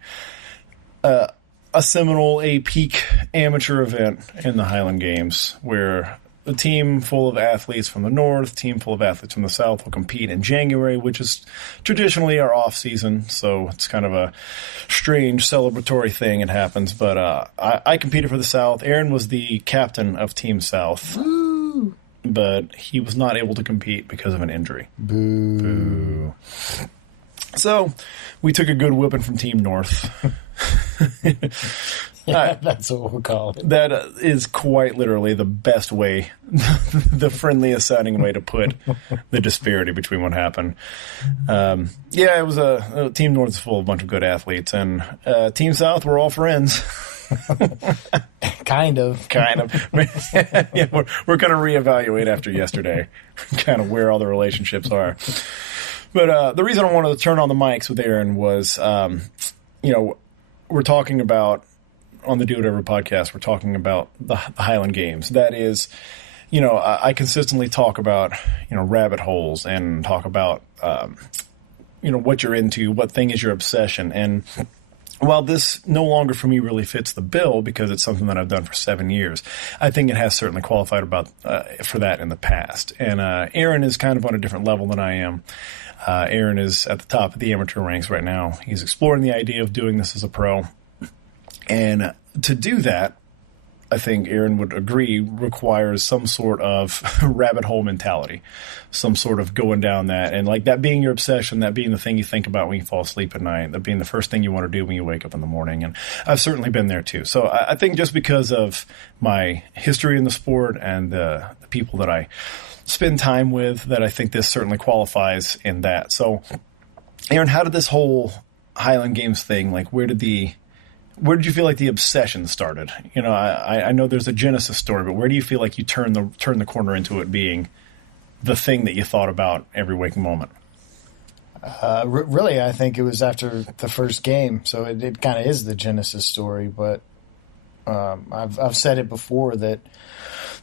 seminal, a peak amateur event in the Highland Games, where a team full of athletes from the North, team full of athletes from the South will compete in January, which is traditionally our off season. So it's kind of a strange celebratory thing. It happens. But I competed for the South. Aaron was the captain of Team South. Woo! But he was not able to compete because of an injury. Boo. Boo. So we took a good whipping from Team North. That's what we'll call it. That is quite literally the best way, the friendliest sounding way to put the disparity between what happened. It was a Team North is full of a bunch of good athletes, and Team South, we're all friends. Kind of. Yeah, we're going to reevaluate after yesterday, kind of where all the relationships are. But the reason I wanted to turn on the mics with Aaron was, we're talking about, on the Do Whatever podcast, we're talking about the Highland Games. That is, I consistently talk about, rabbit holes and talk about, what you're into, what thing is your obsession. And while this no longer for me really fits the bill because it's something that I've done for 7 years, I think it has certainly qualified for that in the past. And Aaron is kind of on a different level than I am. Aaron is at the top of the amateur ranks right now. He's exploring the idea of doing this as a pro. And to do that, I think Aaron would agree, requires some sort of rabbit hole mentality, some sort of going down that, and like that being your obsession, that being the thing you think about when you fall asleep at night, that being the first thing you want to do when you wake up in the morning. And I've certainly been there too. So I think just because of my history in the sport and the people that I spend time with, that I think this certainly qualifies in that. So, Aaron, how did this whole Highland Games thing, like where did you feel like the obsession started? I know there's a genesis story, but where do you feel like you turned the corner into it being the thing that you thought about every waking moment? Really, I think it was after the first game, so it kind of is the genesis story. But I've said it before that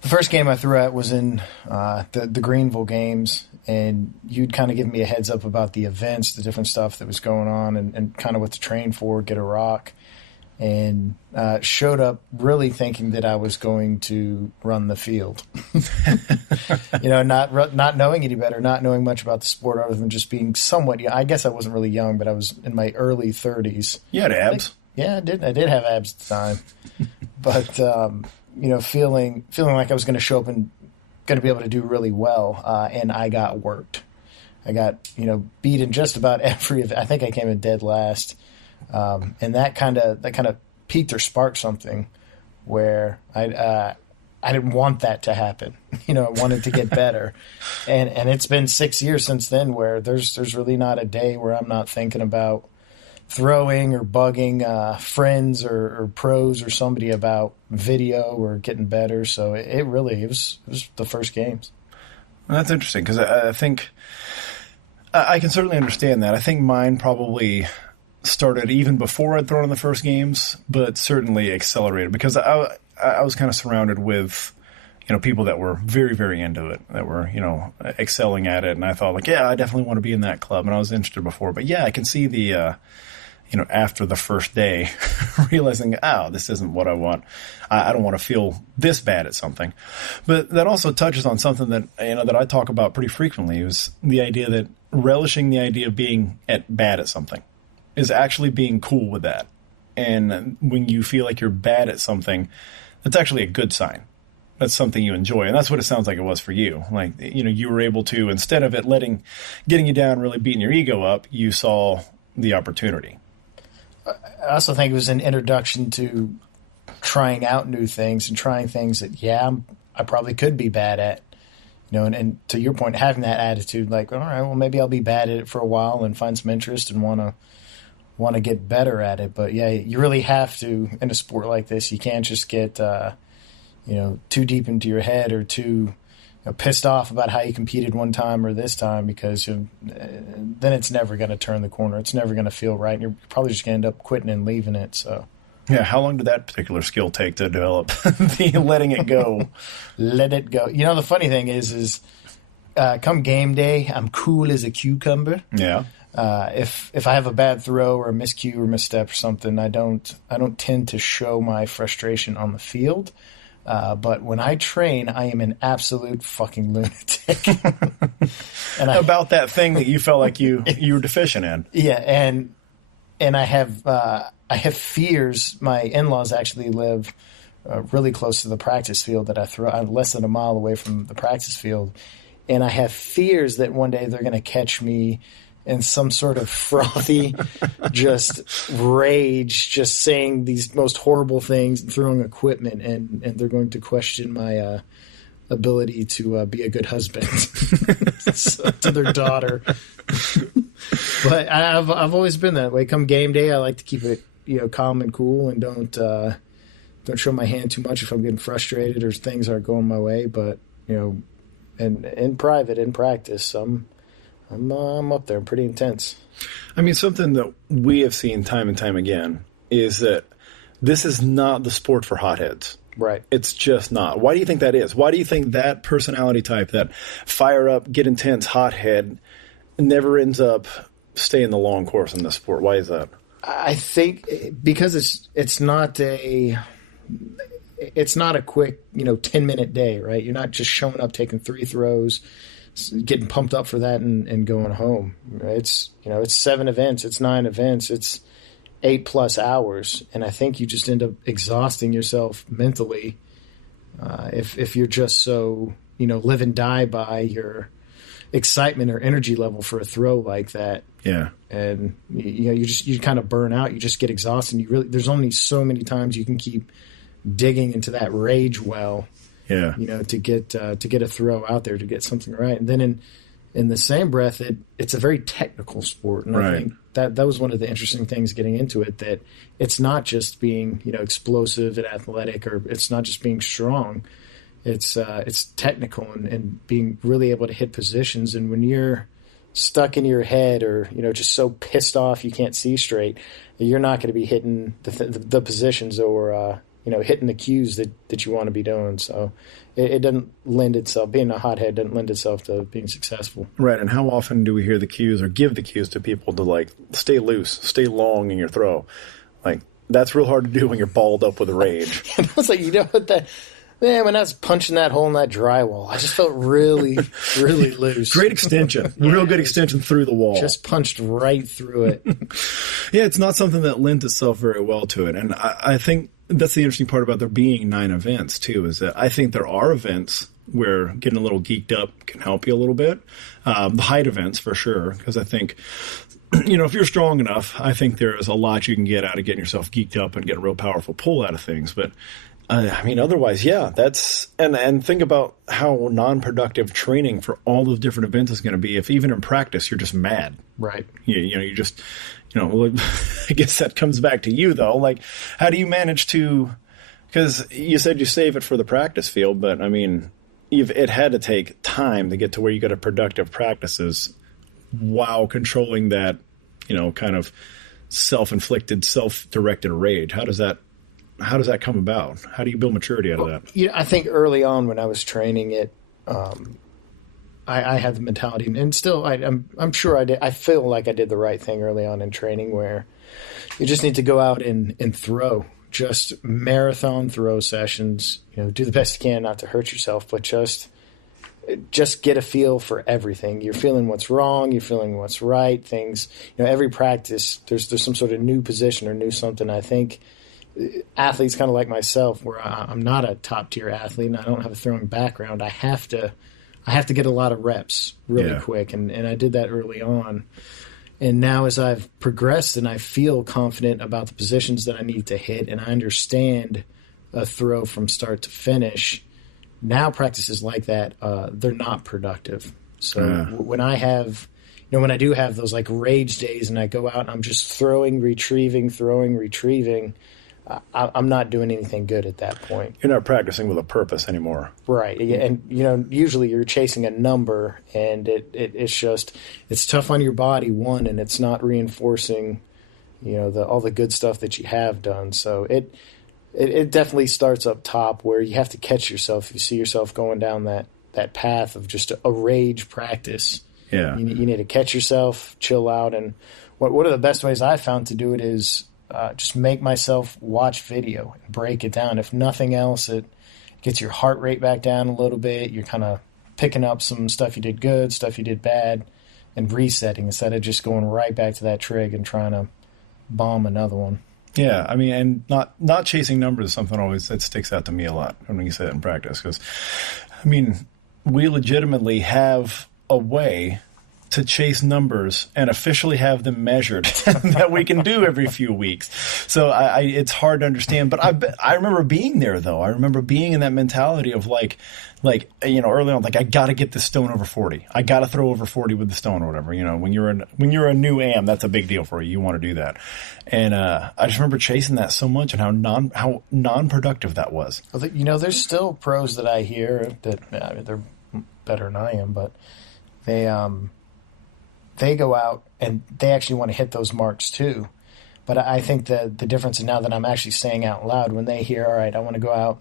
the first game I threw at was in the Greenville Games, and you'd kind of give me a heads up about the events, the different stuff that was going on, and kind of what to train for, get a rock. And showed up really thinking that I was going to run the field. Not knowing any better, not knowing much about the sport other than just being somewhat young. I guess I wasn't really young, but I was in my early 30s. You had abs. I did have abs at the time. But, feeling like I was going to show up and going to be able to do really well, and I got worked. I got, beat in just about every event. I think I came in dead last. And that kind of piqued or sparked something where I didn't want that to happen. I wanted to get better. And it's been 6 years since then where there's really not a day where I'm not thinking about throwing or bugging friends or pros or somebody about video or getting better. So it was the first games. Well, that's interesting because I think I can certainly understand that. I think mine probably started even before I'd thrown in the first games, but certainly accelerated because I was kind of surrounded with, people that were very, very into it, that were, excelling at it. And I thought I definitely want to be in that club. And I was interested before, but I can see the, after the first day realizing, this isn't what I want. I don't want to feel this bad at something. But that also touches on something that, that I talk about pretty frequently, is the idea that relishing the idea of being bad at something is actually being cool with that. And when you feel like you're bad at something, that's actually a good sign. That's something you enjoy. And that's what it sounds like it was for you. Like, you were able to, instead of it getting you down, really beating your ego up, you saw the opportunity. I also think it was an introduction to trying out new things and trying things that, I probably could be bad at. And to your point, having that attitude, like, all right, well, maybe I'll be bad at it for a while and find some interest and want to get better at it. But you really have to, in a sport like this, you can't just get too deep into your head or too pissed off about how you competed one time or this time, because then it's never going to turn the corner. It's never going to feel right, and you're probably just going to end up quitting and leaving it. So how long did that particular skill take to develop? The letting it go. Let it go. The funny thing is come game day, I'm cool as a cucumber. Yeah. If I have a bad throw or a miscue or misstep or something, I don't tend to show my frustration on the field. But when I train, I am an absolute fucking lunatic. And about that thing that you felt like you were deficient in. Yeah, and I have fears. My in-laws actually live really close to the practice field that I throw. I'm less than a mile away from the practice field, and I have fears that one day they're going to catch me and some sort of frothy, just rage, just saying these most horrible things and throwing equipment, and they're going to question my ability to be a good husband to their daughter. But I've always been that way. Come game day, I like to keep it calm and cool, and don't show my hand too much if I'm getting frustrated or things aren't going my way. But and in private, in practice, I'm up there. I'm pretty intense. I mean, something that we have seen time and time again is that this is not the sport for hotheads. Right. It's just not. Why do you think that is? Why do you think that personality type, that fire up, get intense, hothead, never ends up staying the long course in this sport? Why is that? I think because it's not a quick 10-minute day, right? You're not just showing up, taking 3 throws, getting pumped up for that, and going home. It's 7 events, it's 9 events, it's 8+ hours, and I think you just end up exhausting yourself mentally if you're just so live and die by your excitement or energy level for a throw like that. Yeah. And you kind of burn out. You just get exhausted. There's only so many times you can keep digging into that rage well. Yeah. To get a throw out there, to get something right. And then in the same breath, it's a very technical sport, and right. I think that was one of the interesting things getting into it, that it's not just being explosive and athletic, or it's not just being strong. It's technical and being really able to hit positions. And when you're stuck in your head, or just so pissed off you can't see straight, you're not going to be hitting the positions, or hitting the cues that you want to be doing. So it doesn't lend itself, being a hothead doesn't lend itself to being successful. Right. And how often do we hear the cues or give the cues to people to stay loose, stay long in your throw? That's real hard to do when you're balled up with rage. And I was like, what man, when I was punching that hole in that drywall, I just felt really, really loose. Great extension. Real good extension through the wall. Just punched right through it. Yeah, it's not something that lends itself very well to it. And I think that's the interesting part about there being 9 events, too, is that I think there are events where getting a little geeked up can help you a little bit. The height events, for sure, because I think, if you're strong enough, I think there is a lot you can get out of getting yourself geeked up and get a real powerful pull out of things. But otherwise, yeah, that's and think about how non-productive training for all those different events is going to be if even in practice you're just mad. Right. You just, well, I guess that comes back to you, though. How do you manage to, because you said you save it for the practice field, but, it had to take time to get to where you got a productive practices while controlling that, kind of self-inflicted, self-directed rage. How does that come about? How do you build maturity out of that? I think early on when I was training it, I had the mentality, and still I'm sure I did. I feel like I did the right thing early on in training, where you just need to go out and throw, just marathon throw sessions. Do the best you can not to hurt yourself, but just get a feel for everything. You're feeling what's wrong. You're feeling what's right. Things. Every practice there's some sort of new position or new something. I think athletes kind of like myself, where I'm not a top tier athlete and I don't have a throwing background, I have to get a lot of reps really quick, and I did that early on. And now as I've progressed and I feel confident about the positions that I need to hit, and I understand a throw from start to finish, now practices like that, they're not productive. So when I have, when I do have those rage days and I go out and I'm just throwing, retrieving, I'm not doing anything good at that point. You're not practicing with a purpose anymore. Right. And, usually you're chasing a number, and it's tough on your body, one, and it's not reinforcing, all the good stuff that you have done. So it definitely starts up top, where you have to catch yourself. If you see yourself going down that path of just a rage practice. Yeah. You need to catch yourself, chill out. And one of the best ways I've found to do it is just make myself watch video and break it down. If nothing else, it gets your heart rate back down a little bit. You're kind of picking up some stuff you did good, stuff you did bad, and resetting instead of just going right back to that trig and trying to bomb another one. Yeah, and not chasing numbers is something that sticks out to me a lot when you say that in practice. Because, we legitimately have a way to chase numbers and officially have them measured that we can do every few weeks. So it's hard to understand. But I remember being there, though. I remember being in that mentality of like, early on, like, I got to get this stone over 40. I got to throw over 40 with the stone or whatever. When you're a new AM, that's a big deal for you. You want to do that. And I just remember chasing that so much and how non-productive that was. Well, there's still pros that I hear that they're better than I am, but they go out and they actually want to hit those marks too. But I think the difference is now that I'm actually saying out loud, when they hear, all right, I want to go out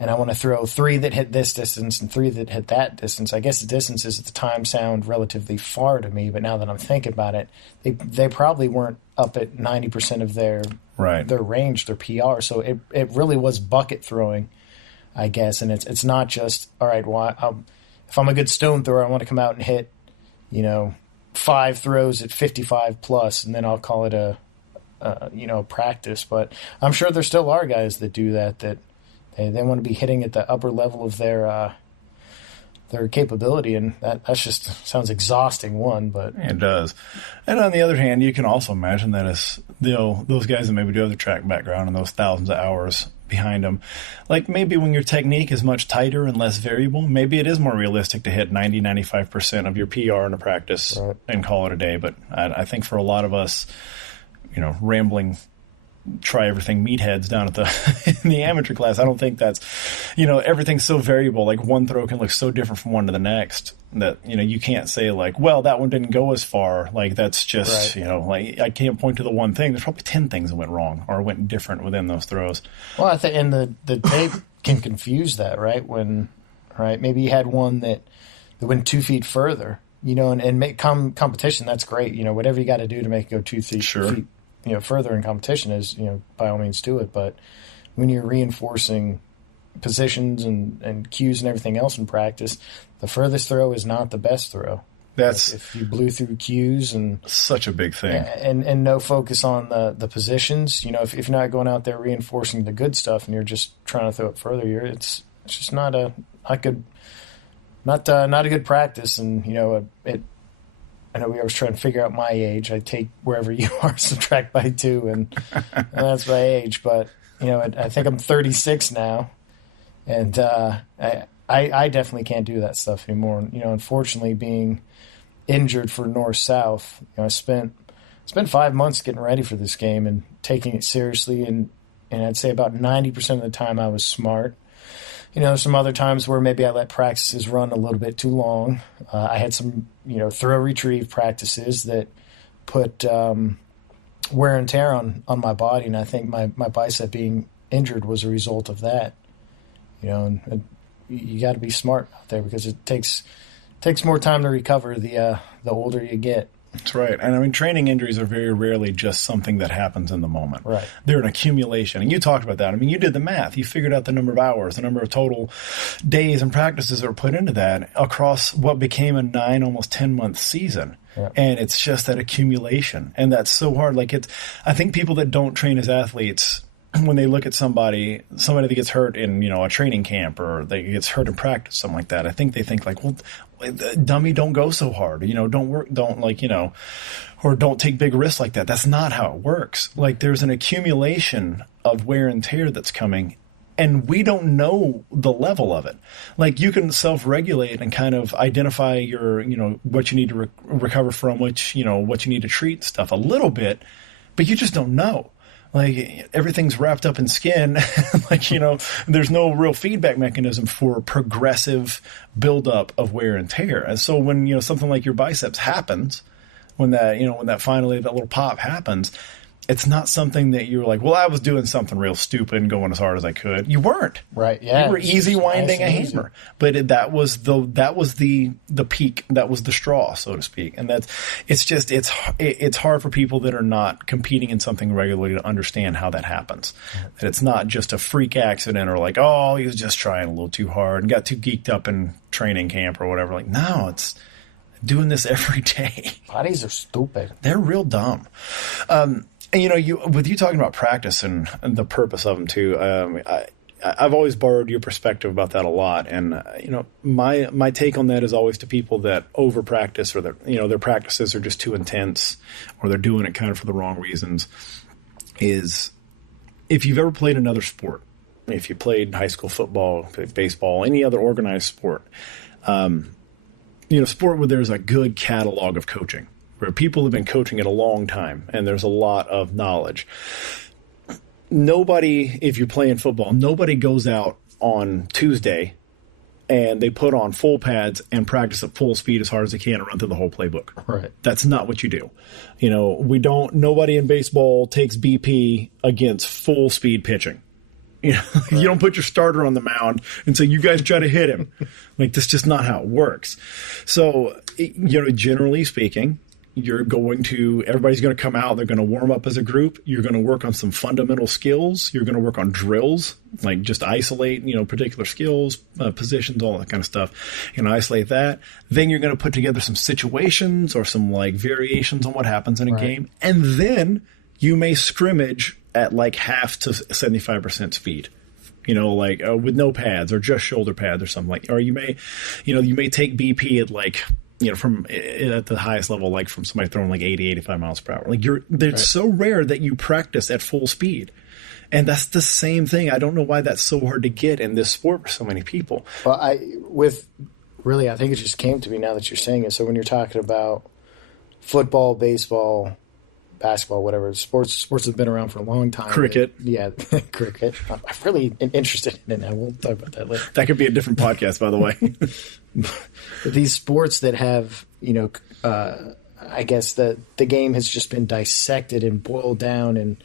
and I want to throw 3 that hit this distance and 3 that hit that distance. I guess the distances at the time sound relatively far to me, but now that I'm thinking about it, they probably weren't up at 90% of their range, their PR. So it really was bucket throwing, I guess. And it's not just, all right, well, if I'm a good stone thrower, I want to come out and hit, 5 throws at 55 plus, and then I'll call it a practice. But I'm sure there still are guys that do that they want to be hitting at the upper level of their capability, and that just sounds exhausting. But it does. And on the other hand, you can also imagine that as those guys that maybe do have the track background and those thousands of hours behind them, like maybe when your technique is much tighter and less variable, maybe it is more realistic to hit 95% of your PR in a practice and call it a day. But I think for a lot of us, rambling, try everything meatheads down at in the amateur class, I don't think that's, everything's so variable. Like one throw can look so different from one to the next that, you can't say like, well, that one didn't go as far. Like that's just, like I can't point to the one thing. There's probably 10 things that went wrong or went different within those throws. Well, I think, and the tape can confuse that, right? Maybe you had one that went 2 feet further, and make competition. That's great. Whatever you got to do to make it go 2 feet. Sure. feet further in competition is, by all means do it. But when you're reinforcing positions and cues and everything else in practice, the furthest throw is not the best throw. That's if you blew through cues and such a big thing, and no focus on the positions. If you're not going out there reinforcing the good stuff and you're just trying to throw it further, it's just not a good practice. And I know we always try and figure out my age. I take wherever you are, subtract by 2, and that's my age. But, I think I'm 36 now, and I definitely can't do that stuff anymore. Unfortunately, being injured for North-South, I spent 5 months getting ready for this game and taking it seriously, and I'd say about 90% of the time I was smart. Some other times where maybe I let practices run a little bit too long. I had some, throw retrieve practices that put wear and tear on my body, and I think my bicep being injured was a result of that. And you got to be smart out there because it takes more time to recover the older you get. That's right. And training injuries are very rarely just something that happens in the moment. Right. They're an accumulation. And you talked about that. You did the math. You figured out the number of hours, the number of total days and practices that were put into that across what became a 9, almost 10-month season. Yeah. And it's just that accumulation. And that's so hard. I think people that don't train as athletes, when they look at somebody that gets hurt in, a training camp or they gets hurt in practice, something like that, I think they think like, well, dummy, don't go so hard, don't work, or don't take big risks like that. That's not how it works. Like there's an accumulation of wear and tear that's coming, and we don't know the level of it. Like you can self-regulate and kind of identify your, what you need to recover from, what you need to treat stuff a little bit, but you just don't know. Like everything's wrapped up in skin, there's no real feedback mechanism for progressive buildup of wear and tear. And so when, something like your biceps happens, when that finally, that little pop happens, it's not something that you're like, well, I was doing something real stupid and going as hard as I could. You weren't. Right. Yeah. You were easy winding a hammer. But that was the peak. That was the straw, so to speak. And it's hard for people that are not competing in something regularly to understand how that happens. That it's not just a freak accident or like, oh, he was just trying a little too hard and got too geeked up in training camp or whatever. Like, no, it's doing this every day. Bodies are stupid. They're real dumb. And, with you talking about practice and the purpose of them too, I've always borrowed your perspective about that a lot. And, my take on that is always to people that over practice, or their practices are just too intense, or they're doing it kind of for the wrong reasons, is if you've ever played another sport, if you played high school football, baseball, any other organized sport, sport where there's a good catalog of coaching, where people have been coaching it a long time and there's a lot of knowledge. Nobody, if you're playing football, nobody goes out on Tuesday and they put on full pads and practice at full speed as hard as they can and run through the whole playbook. Right. That's not what you do. Nobody in baseball takes BP against full speed pitching. You don't put your starter on the mound and say, you guys try to hit him. That's just not how it works. So, generally speaking, everybody's going to come out. They're going to warm up as a group. You're going to work on some fundamental skills. You're going to work on drills, like just isolate, particular skills, positions, all that kind of stuff. Isolate that. Then you're going to put together some situations or some variations on what happens in a game. And then you may scrimmage at half to 75% speed, with no pads or just shoulder pads or something or you may take BP at from at the highest level, from somebody throwing 80, 85 miles per hour. It's so rare that you practice at full speed. And that's the same thing. I don't know why that's so hard to get in this sport for so many people. Well, I think it just came to me now that you're saying it. So when you're talking about football, baseball, basketball, whatever, sports have been around for a long time. Cricket. Cricket. I'm really interested in it now. We'll talk about that later. That could be a different podcast, by the way. But these sports that have, I guess the game has just been dissected and boiled down and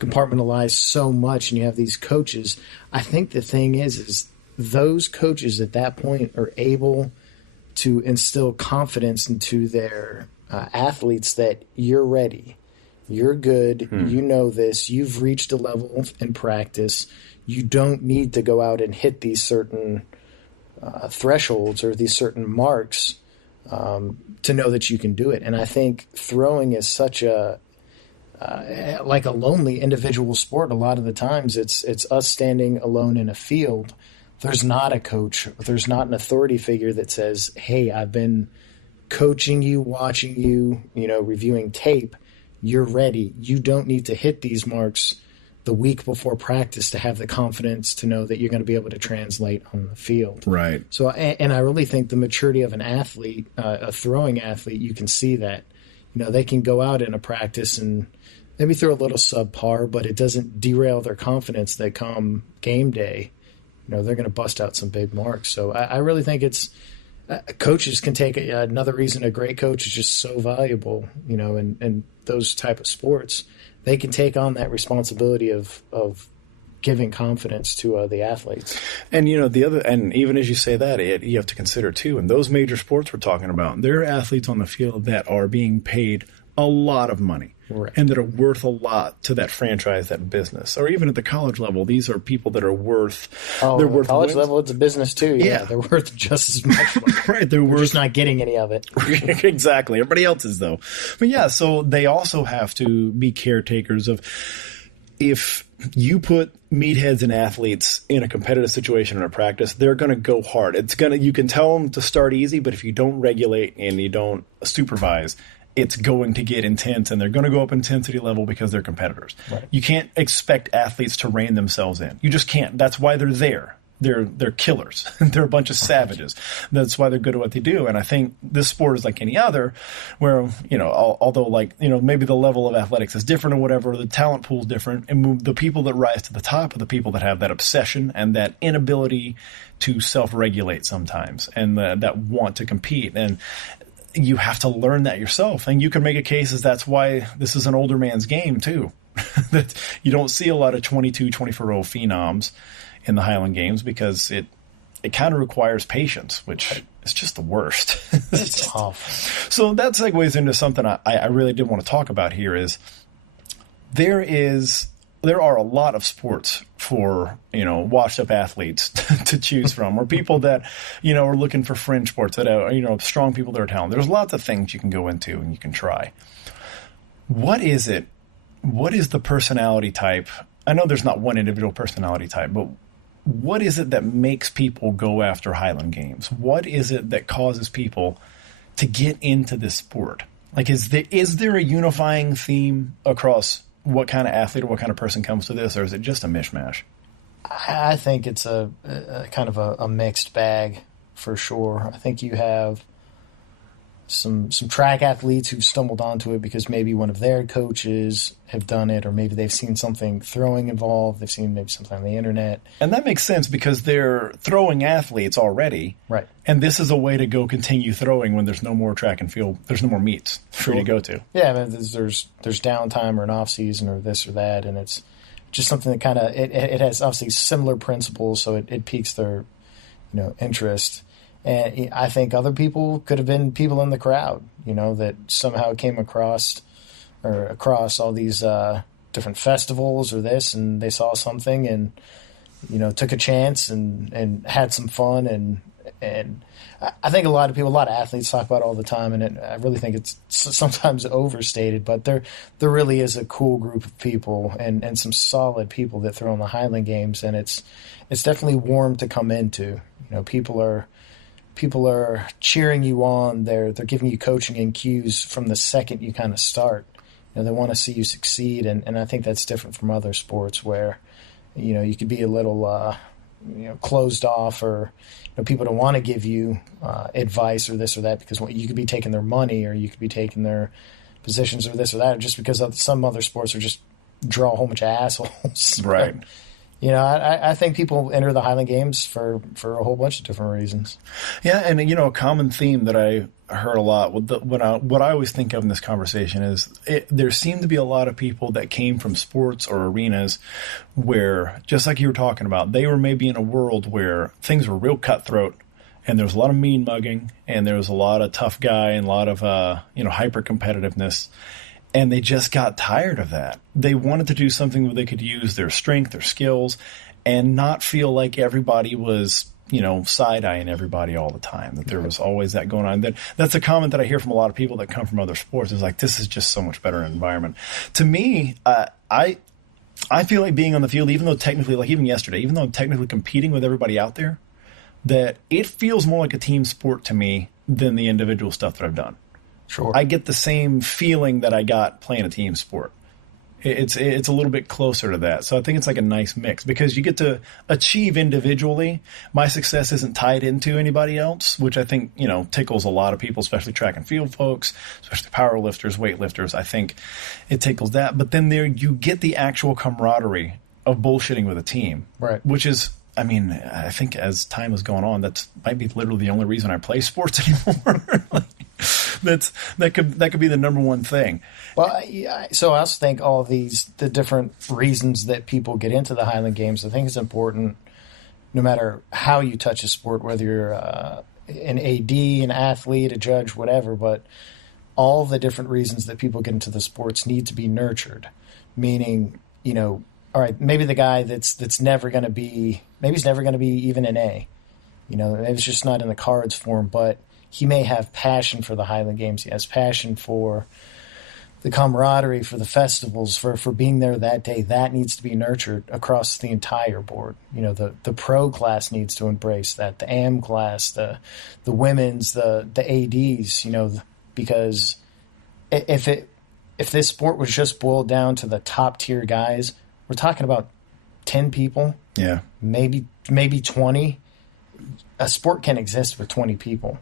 compartmentalized so much, and you have these coaches. I think the thing is those coaches at that point are able to instill confidence into their athletes that you're ready. You're good. You know this. You've reached a level in practice. You don't need to go out and hit these certain thresholds or these certain marks to know that you can do it. And I think throwing is such a lonely individual sport. A lot of the times it's us standing alone in a field. There's not a coach. There's not an authority figure that says, hey, I've been coaching you, watching you, reviewing tape. You're ready. You don't need to hit these marks the week before practice to have the confidence to know that you're going to be able to translate on the field. Right. So, and I really think the maturity of an athlete, a throwing athlete, you can see that. They can go out in a practice and maybe throw a little subpar, but it doesn't derail their confidence that come game day, they're going to bust out some big marks. So I really think it's coaches can take another reason a great coach is just so valuable, in those type of sports. They can take on that responsibility of giving confidence to the athletes. And, and even as you say that, you have to consider too, in those major sports we're talking about, there are athletes on the field that are being paid a lot of money. Right. And that are worth a lot to that franchise, that business. Or even at the college level, these are people that are worth. They're worth college level, it's a business too. Yeah, they're worth just as much. Right, they're just not getting any of it. Exactly. Everybody else is though. But so they also have to be caretakers of. If you put meatheads and athletes in a competitive situation in a practice, they're going to go hard. You can tell them to start easy, but if you don't regulate and you don't supervise, it's going to get intense, and they're going to go up intensity level because they're competitors. Right. You can't expect athletes to rein themselves in. You just can't. That's why they're there. They're killers. They're a bunch of savages. That's why they're good at what they do. And I think this sport is like any other, where although maybe the level of athletics is different or whatever, the talent pool is different, and the people that rise to the top are the people that have that obsession and that inability to self-regulate sometimes, and that want to compete. And you have to learn that yourself. And you can make a case as that's why this is an older man's game too. That you don't see a lot of 22, 24-year-old phenoms in the Highland Games because it kind of requires patience, which is just the worst. It's tough. So that segues into something I really did want to talk about here is there are a lot of sports for, washed up athletes to choose from, or people that, are looking for fringe sports that are, strong people that are talented. There's lots of things you can go into and you can try. What is it? What is the personality type? I know there's not one individual personality type, but what is it that makes people go after Highland Games? What is it that causes people to get into this sport? Like, is there a unifying theme across what kind of athlete or what kind of person comes to this, or is it just a mishmash? I think it's a kind of a mixed bag for sure. I think you have some track athletes who've stumbled onto it because maybe one of their coaches have done it, or maybe they've seen something throwing involved. They've seen maybe something on the internet. And that makes sense because they're throwing athletes already. Right. And this is a way to go continue throwing when there's no more track and field. There's no more meets for you to go to. Yeah, I mean, there's downtime or an off season or this or that, and it's just something that kind of it has obviously similar principles, so it piques their interest. And I think other people could have been people in the crowd, that somehow came across all these different festivals or this, and they saw something and, took a chance and had some fun. And I think a lot of athletes talk about it all the time, and I really think it's sometimes overstated, but there really is a cool group of people and some solid people that throw in the Highland Games, and it's definitely warm to come into. People are cheering you on. They're giving you coaching and cues from the second you kind of start. They want to see you succeed, and I think that's different from other sports where, you could be a little, closed off, or people don't want to give you advice or this or that because you could be taking their money or you could be taking their positions or this or that, just because some other sports are just draw a whole bunch of assholes. Right. I think people enter the Highland Games for a whole bunch of different reasons. Yeah, and a common theme that I heard a lot, what I always think of in this conversation is there seem to be a lot of people that came from sports or arenas where, just like you were talking about, they were maybe in a world where things were real cutthroat, and there was a lot of mean mugging, and there was a lot of tough guy and a lot of hyper competitiveness. And they just got tired of that. They wanted to do something where they could use their strength, their skills, and not feel like everybody was, side-eyeing everybody all the time, that there was always that going on. That's a comment that I hear from a lot of people that come from other sports, is like, this is just so much better environment. To me, I feel like being on the field, even though technically, like even yesterday, even though I'm technically competing with everybody out there, that it feels more like a team sport to me than the individual stuff that I've done. Sure. I get the same feeling that I got playing a team sport. It's a little bit closer to that. So I think it's like a nice mix because you get to achieve individually. My success isn't tied into anybody else, which I think, tickles a lot of people, especially track and field folks, especially power lifters, weightlifters. I think it tickles that. But then there you get the actual camaraderie of bullshitting with a team, right? Which is, I think as time has gone on, that might be literally the only reason I play sports anymore. That could be the number one thing. Well, so I also think all the different reasons that people get into the Highland Games, I think it's important no matter how you touch a sport, whether you're an AD, an athlete, a judge, whatever, but all the different reasons that people get into the sports need to be nurtured. Meaning, all right, maybe the guy that's never going to be, maybe he's never going to be even an A. Maybe it's just not in the cards for him, but he may have passion for the Highland Games. He has passion for the camaraderie, for the festivals, for being there that day. That needs to be nurtured across the entire board. The pro class needs to embrace that. The AM class, the women's, the ADs. Because if this sport was just boiled down to the top tier guys, we're talking about 10 people. Yeah, maybe 20. A sport can exist with 20 people.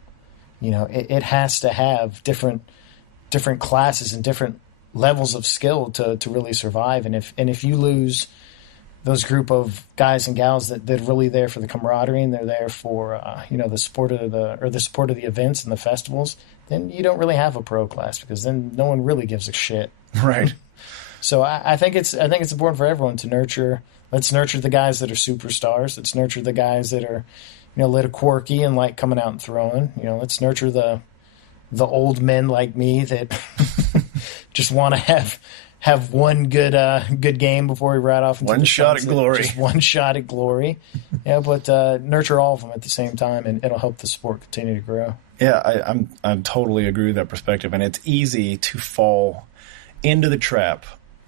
It has to have different classes and different levels of skill to really survive. And if you lose those group of guys and gals that are really there for the camaraderie and they're there for the sport of the events and the festivals, then you don't really have a pro class because then no one really gives a shit. Right. So I think it's important for everyone to nurture. Let's nurture the guys that are superstars. Let's nurture the guys that are a little quirky and like coming out and throwing. Let's nurture the old men like me that just want to have one good game before we ride off into one the shot sunset. at glory. Just one shot at glory. But nurture all of them at the same time, and it'll help the sport continue to grow. Yeah, I totally agree with that perspective, and it's easy to fall into the trap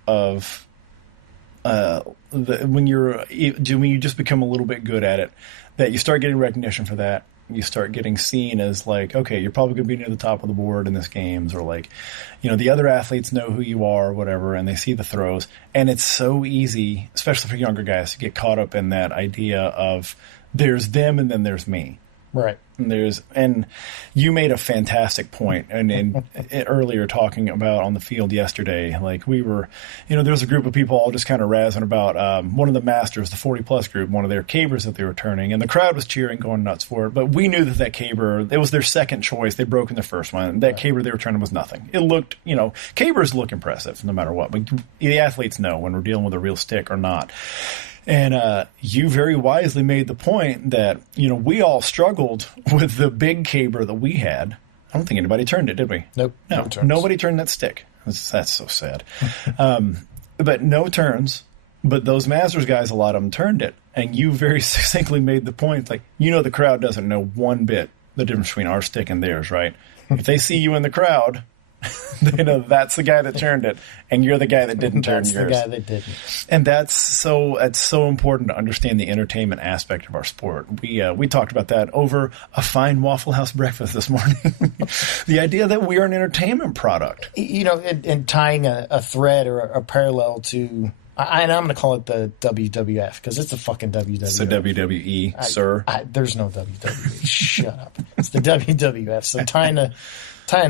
of when you just become a little bit good at it, that you start getting recognition for that. You start getting seen as like, okay, you're probably going to be near the top of the board in this games, or like, the other athletes know who you are or whatever, and they see the throws. And it's so easy, especially for younger guys, to get caught up in that idea of there's them and then there's me. Right. And you made a fantastic point, and earlier talking about on the field yesterday, like we were, there was a group of people all just kind of razzing about one of the masters, the 40-plus group, one of their cabers that they were turning, and the crowd was cheering, going nuts for it. But we knew that caber, it was their second choice. They'd broken the first one. That caber they were turning was nothing. It looked, cabers look impressive no matter what. But the athletes know when we're dealing with a real stick or not. And you very wisely made the point that, we all struggled with the big caber that we had. I don't think anybody turned it, did we? Nope. No, nobody turned that stick. That's so sad. But no turns. But those Masters guys, a lot of them turned it. And you very succinctly made the point, like, the crowd doesn't know one bit the difference between our stick and theirs, right? If they see you in the crowd, they know that's the guy that turned it, and you're the guy that didn't turn yours. That's the guy that didn't. And that's so important to understand the entertainment aspect of our sport. We talked about that over a fine Waffle House breakfast this morning. The idea that we are an entertainment product. And tying a thread or a parallel to, and I'm going to call it the WWF, because it's the fucking WWF. It's the WWE, sir. There's no WWE. Shut up. It's the WWF. So tying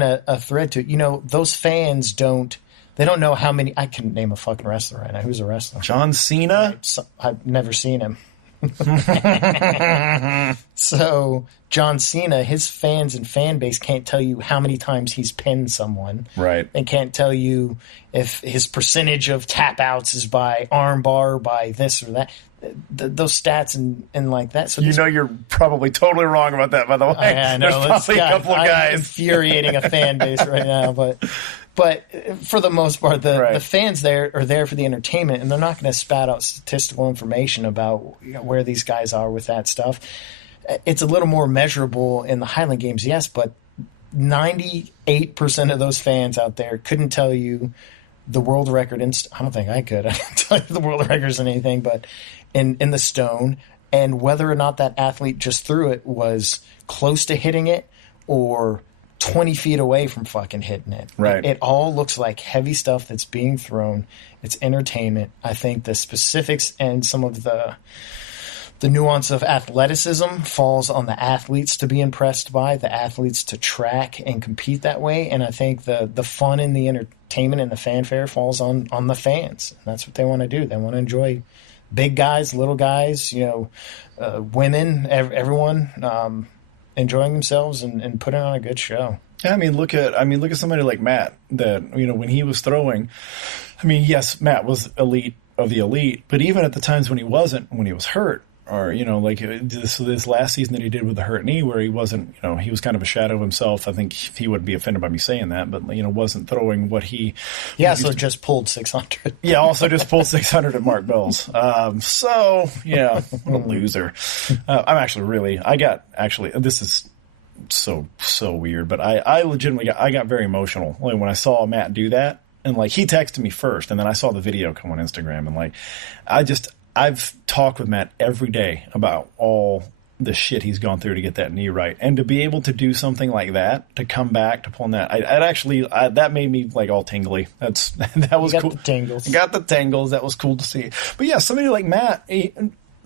a thread to it. Those fans don't know how many. I can name a fucking wrestler right now. Who's a wrestler? John Cena? Right, so, I've never seen him. So John Cena, his fans and fan base can't tell you how many times he's pinned someone. Right. And can't tell you if his percentage of tap outs is by arm bar, by this or that. Those stats and like that. So you're probably totally wrong about that, by the way. I know. There's probably a couple of guys. I'm infuriating a fan base right now, but for the most part, the fans there are there for the entertainment, and they're not going to spout out statistical information about where these guys are with that stuff. It's a little more measurable in the Highland Games, yes, but 98% of those fans out there couldn't tell you the world record. I don't think I could. I can't tell you the world records in anything, but in the stone, and whether or not that athlete just threw it was close to hitting it or 20 feet away from fucking hitting it. Right. It all looks like heavy stuff that's being thrown. It's entertainment. I think the specifics and some of the nuance of athleticism falls on the athletes to be impressed by, the athletes to track and compete that way. And I think the fun and the entertainment and the fanfare falls on the fans. And that's what they want to do. They want to enjoy big guys, little guys, women, everyone enjoying themselves and putting on a good show. Yeah, look at somebody like Matt that, when he was throwing, yes, Matt was elite of the elite, but even at the times when he wasn't, when he was hurt, or, like this last season that he did with the hurt knee where he wasn't, he was kind of a shadow of himself. I think he wouldn't be offended by me saying that, but, wasn't throwing what he... Yeah, so just pulled 600. Yeah, also just pulled 600 at Mark Bell's. What a loser. This is so weird, but I legitimately got very emotional when I saw Matt do that. And, he texted me first, and then I saw the video come on Instagram, and, I've talked with Matt every day about all the shit he's gone through to get that knee right. And to be able to do something like that, to come back, to pull that, that made me all tingly. That was cool. The tingles. I got the tingles. That was cool to see. But yeah, somebody like Matt,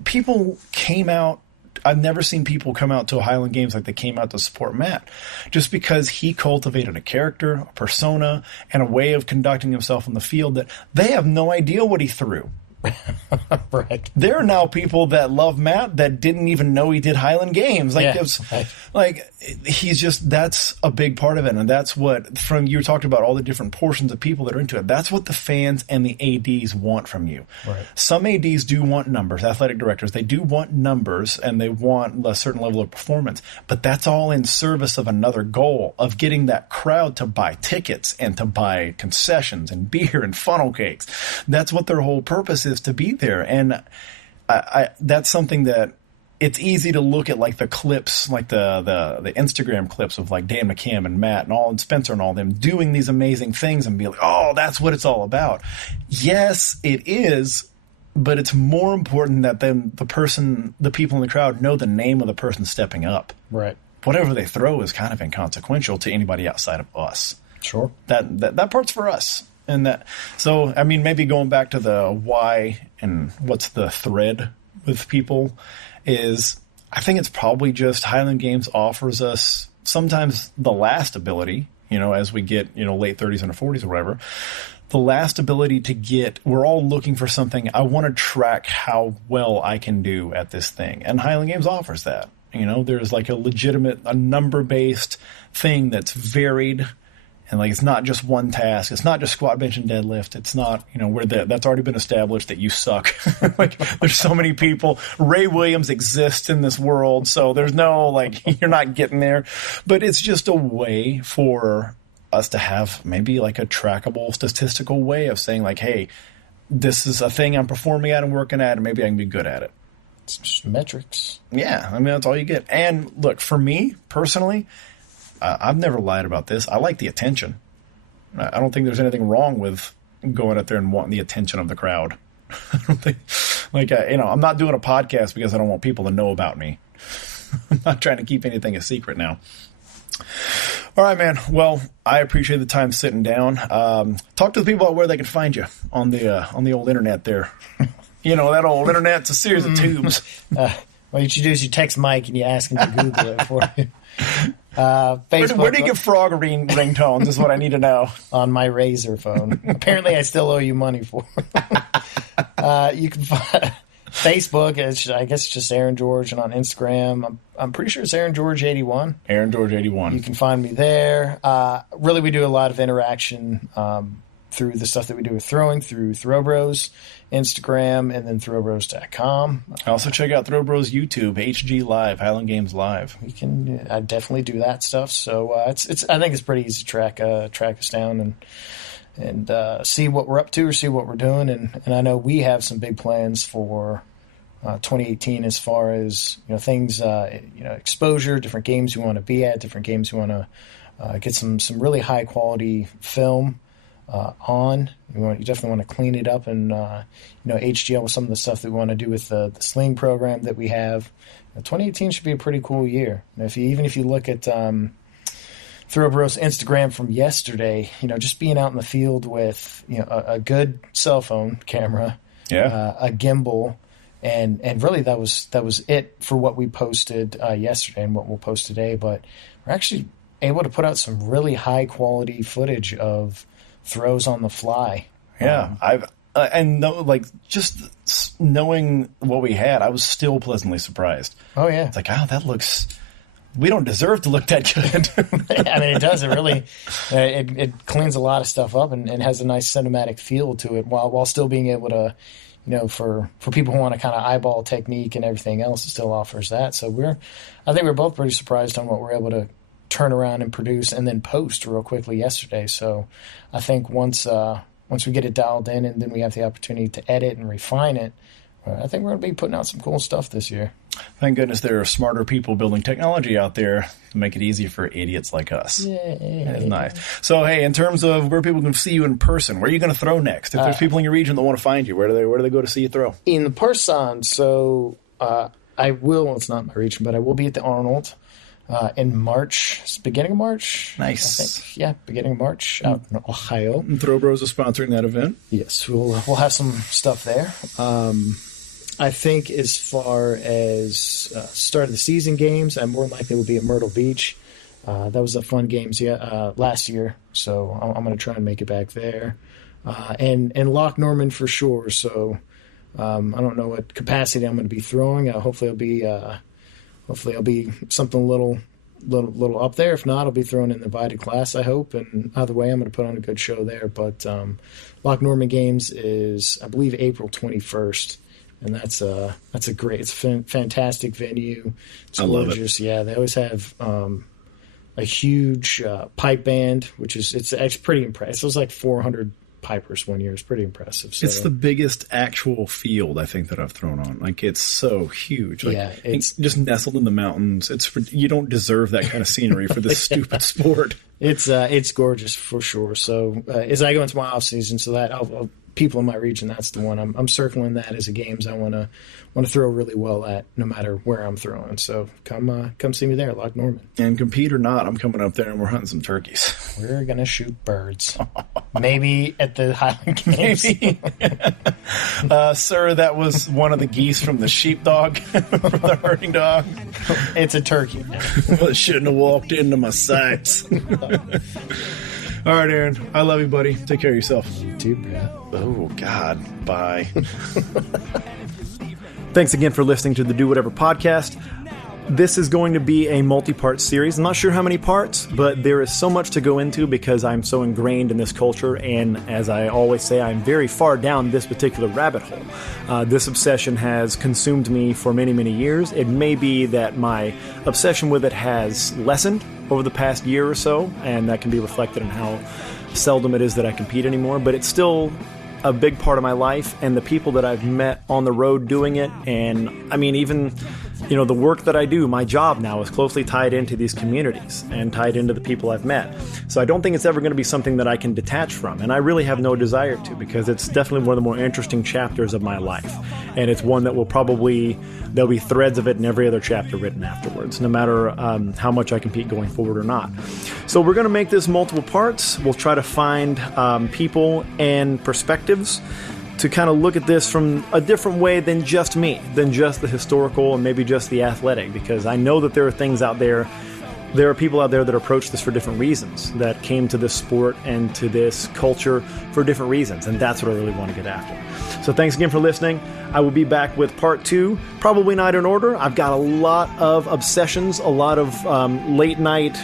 people came out. I've never seen people come out to Highland Games like they came out to support Matt, just because he cultivated a character, a persona, and a way of conducting himself on the field that they have no idea what he threw. Right. There are now people that love Matt that didn't even know he did Highland Games. He's just, that's a big part of it. And that's what, from you talked about all the different portions of people that are into it. That's what the fans and the ADs want from you. Right. Some ADs do want numbers, athletic directors. They do want numbers and they want a certain level of performance. But that's all in service of another goal of getting that crowd to buy tickets and to buy concessions and beer and funnel cakes. That's what their whole purpose is, to be there. And that's something that it's easy to look at, the clips, the Instagram clips of Dan McCam and Matt and Spencer and all them doing these amazing things and be like, oh, that's what it's all about. Yes, it is. but it's more important that the people in the crowd know the name of the person stepping up. Right. Whatever they throw is kind of inconsequential to anybody outside of us. Sure. That part's for us. So, I mean, maybe going back to the why and what's the thread with people is, I think it's probably just Highland Games offers us sometimes the last ability, as we get, late 30s and 40s or whatever, the last ability we're all looking for something. I want to track how well I can do at this thing. And Highland Games offers that. There's like a number-based thing that's varied. And like, it's not just one task. It's not just squat, bench, and deadlift. It's not, that's already been established that you suck. Like, there's so many people. Ray Williams exists in this world, so there's no, you're not getting there. But it's just a way for us to have maybe like a trackable, statistical way of saying like, hey, this is a thing I'm performing at and working at, and maybe I can be good at it. It's just metrics. Yeah, I mean, that's all you get. And look, for me personally, I've never lied about this. I like the attention. I don't think there's anything wrong with going out there and wanting the attention of the crowd. I don't think, I'm not doing a podcast because I don't want people to know about me. I'm not trying to keep anything a secret now. All right, man. Well, I appreciate the time sitting down. Talk to the people about where they can find you on the old internet there. That old internet, it's a series of tubes. What you do is you text Mike and you ask him to Google it for you. Facebook, where do you get frog ringtones is what I need to know. On my Razor phone. Apparently I still owe you money for it. You can find Facebook, I guess it's just Aaron George, and on Instagram, I'm pretty sure it's Aaron George 81. Aaron George 81. You can find me there. Really, we do a lot of interaction through the stuff that we do with throwing, through Throwbros, Instagram, and then throwbros.com. Also check out Throwbros YouTube, HG Live, Highland Games Live. I definitely do that stuff. So I think it's pretty easy to track us down and see what we're up to or see what we're doing. And I know we have some big plans for 2018 as far as things, exposure, different games we want to be at, different games we want to get some really high quality film on. You definitely want to clean it up and HGL with some of the stuff that we want to do with the sling program that we have. 2018 should be a pretty cool year. If you look at Thoroughbros Instagram from yesterday, just being out in the field with a good cell phone camera, a gimbal, and really that was it for what we posted yesterday and what we'll post today. But we're actually able to put out some really high quality footage of throws on the fly. Yeah, just knowing what we had, I was still pleasantly surprised. Oh yeah, it's like, that looks. We don't deserve to look that good. I mean, it does. It really it cleans a lot of stuff up and has a nice cinematic feel to it, while still being able to, for people who want to kind of eyeball technique and everything else, it still offers that. So I think we're both pretty surprised on what we're able to turn around and produce and then post real quickly yesterday. So I think once we get it dialed in and then we have the opportunity to edit and refine it, I think we're going to be putting out some cool stuff this year. Thank goodness there are smarter people building technology out there to make it easy for idiots like us. Yay. That's nice. So, hey, in terms of where people can see you in person, where are you going to throw next? If there's people in your region that want to find you, where do they go to see you throw? In the person. So it's not my region, but I will be at the Arnold in March. It's beginning of March. Nice. I think. Yeah, beginning of March out in Ohio. And Throwbros is sponsoring that event. Yes, we'll have some stuff there. I think as far as start of the season games, I more than likely will be at Myrtle Beach. That was a fun games last year, so I'm going to try and make it back there. And Loch Norman for sure. So I don't know what capacity I'm going to be throwing. Hopefully I'll be something a little up there. If not, I'll be throwing in the invited class, I hope. And either way, I'm going to put on a good show there. But Loch Norman Games is, I believe, April 21st. And that's a fantastic venue. It's gorgeous. Yeah, they always have a huge pipe band, which it's actually pretty impressive. It was like 400 pipers one year. It's pretty impressive. So. It's the biggest actual field I think that I've thrown on. Like, it's so huge. Like, yeah, it's just nestled in the mountains. You don't deserve that kind of scenery for this stupid sport. It's gorgeous for sure. So as I go into my off season, so that I'll people in my region, that's the one. I'm circling that as a games I want to throw really well at, no matter where I'm throwing. So come see me there, Loch Norman. And compete or not, I'm coming up there and we're hunting some turkeys. We're gonna shoot birds, maybe at the Highland Games. Sir, that was one of the geese from the sheepdog, from the herding dog. It's a turkey. Well, it shouldn't have walked into my sights. All right, Aaron. I love you, buddy. Take care of yourself. You too, bro. Oh, God. Bye. Thanks again for listening to the Do Whatever podcast. This is going to be a multi-part series. I'm not sure how many parts, but there is so much to go into because I'm so ingrained in this culture. And as I always say, I'm very far down this particular rabbit hole. This obsession has consumed me for many, many years. It may be that my obsession with it has lessened over the past year or so, and that can be reflected in how seldom it is that I compete anymore, but it's still a big part of my life, and the people that I've met on the road doing it, and I mean, even, you know, the work that I do, my job now is closely tied into these communities and tied into the people I've met. So I don't think it's ever going to be something that I can detach from, and I really have no desire to, because it's definitely one of the more interesting chapters of my life, and it's one that there'll be threads of it in every other chapter written afterwards, no matter how much I compete going forward or not. So we're going to make this multiple parts. We'll try to find people and perspectives to kind of look at this from a different way than just me, than just the historical and maybe just the athletic, because I know that there are things out there, there are people out there that approach this for different reasons, that came to this sport and to this culture for different reasons, and that's what I really want to get after. So thanks again for listening. I will be back with part 2, probably not in order. I've got a lot of obsessions, a lot of late night,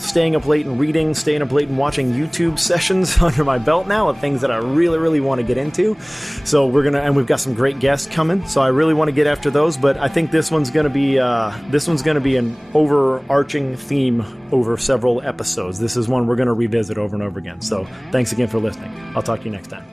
staying up late and reading, staying up late and watching YouTube sessions under my belt now of things that I really, really want to get into. So we've got some great guests coming, so I really want to get after those, but I think this one's going to be an overarching theme over several episodes. This is one we're going to revisit over and over again. So thanks again for listening. I'll talk to you next time.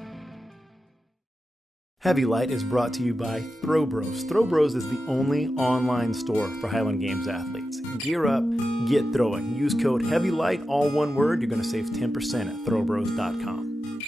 Heavy Light is brought to you by Throw Bros. Throw Bros is the only online store for Highland Games athletes. Gear up, get throwing. Use code HEAVYLIGHT, all one word. You're going to save 10% at throwbros.com.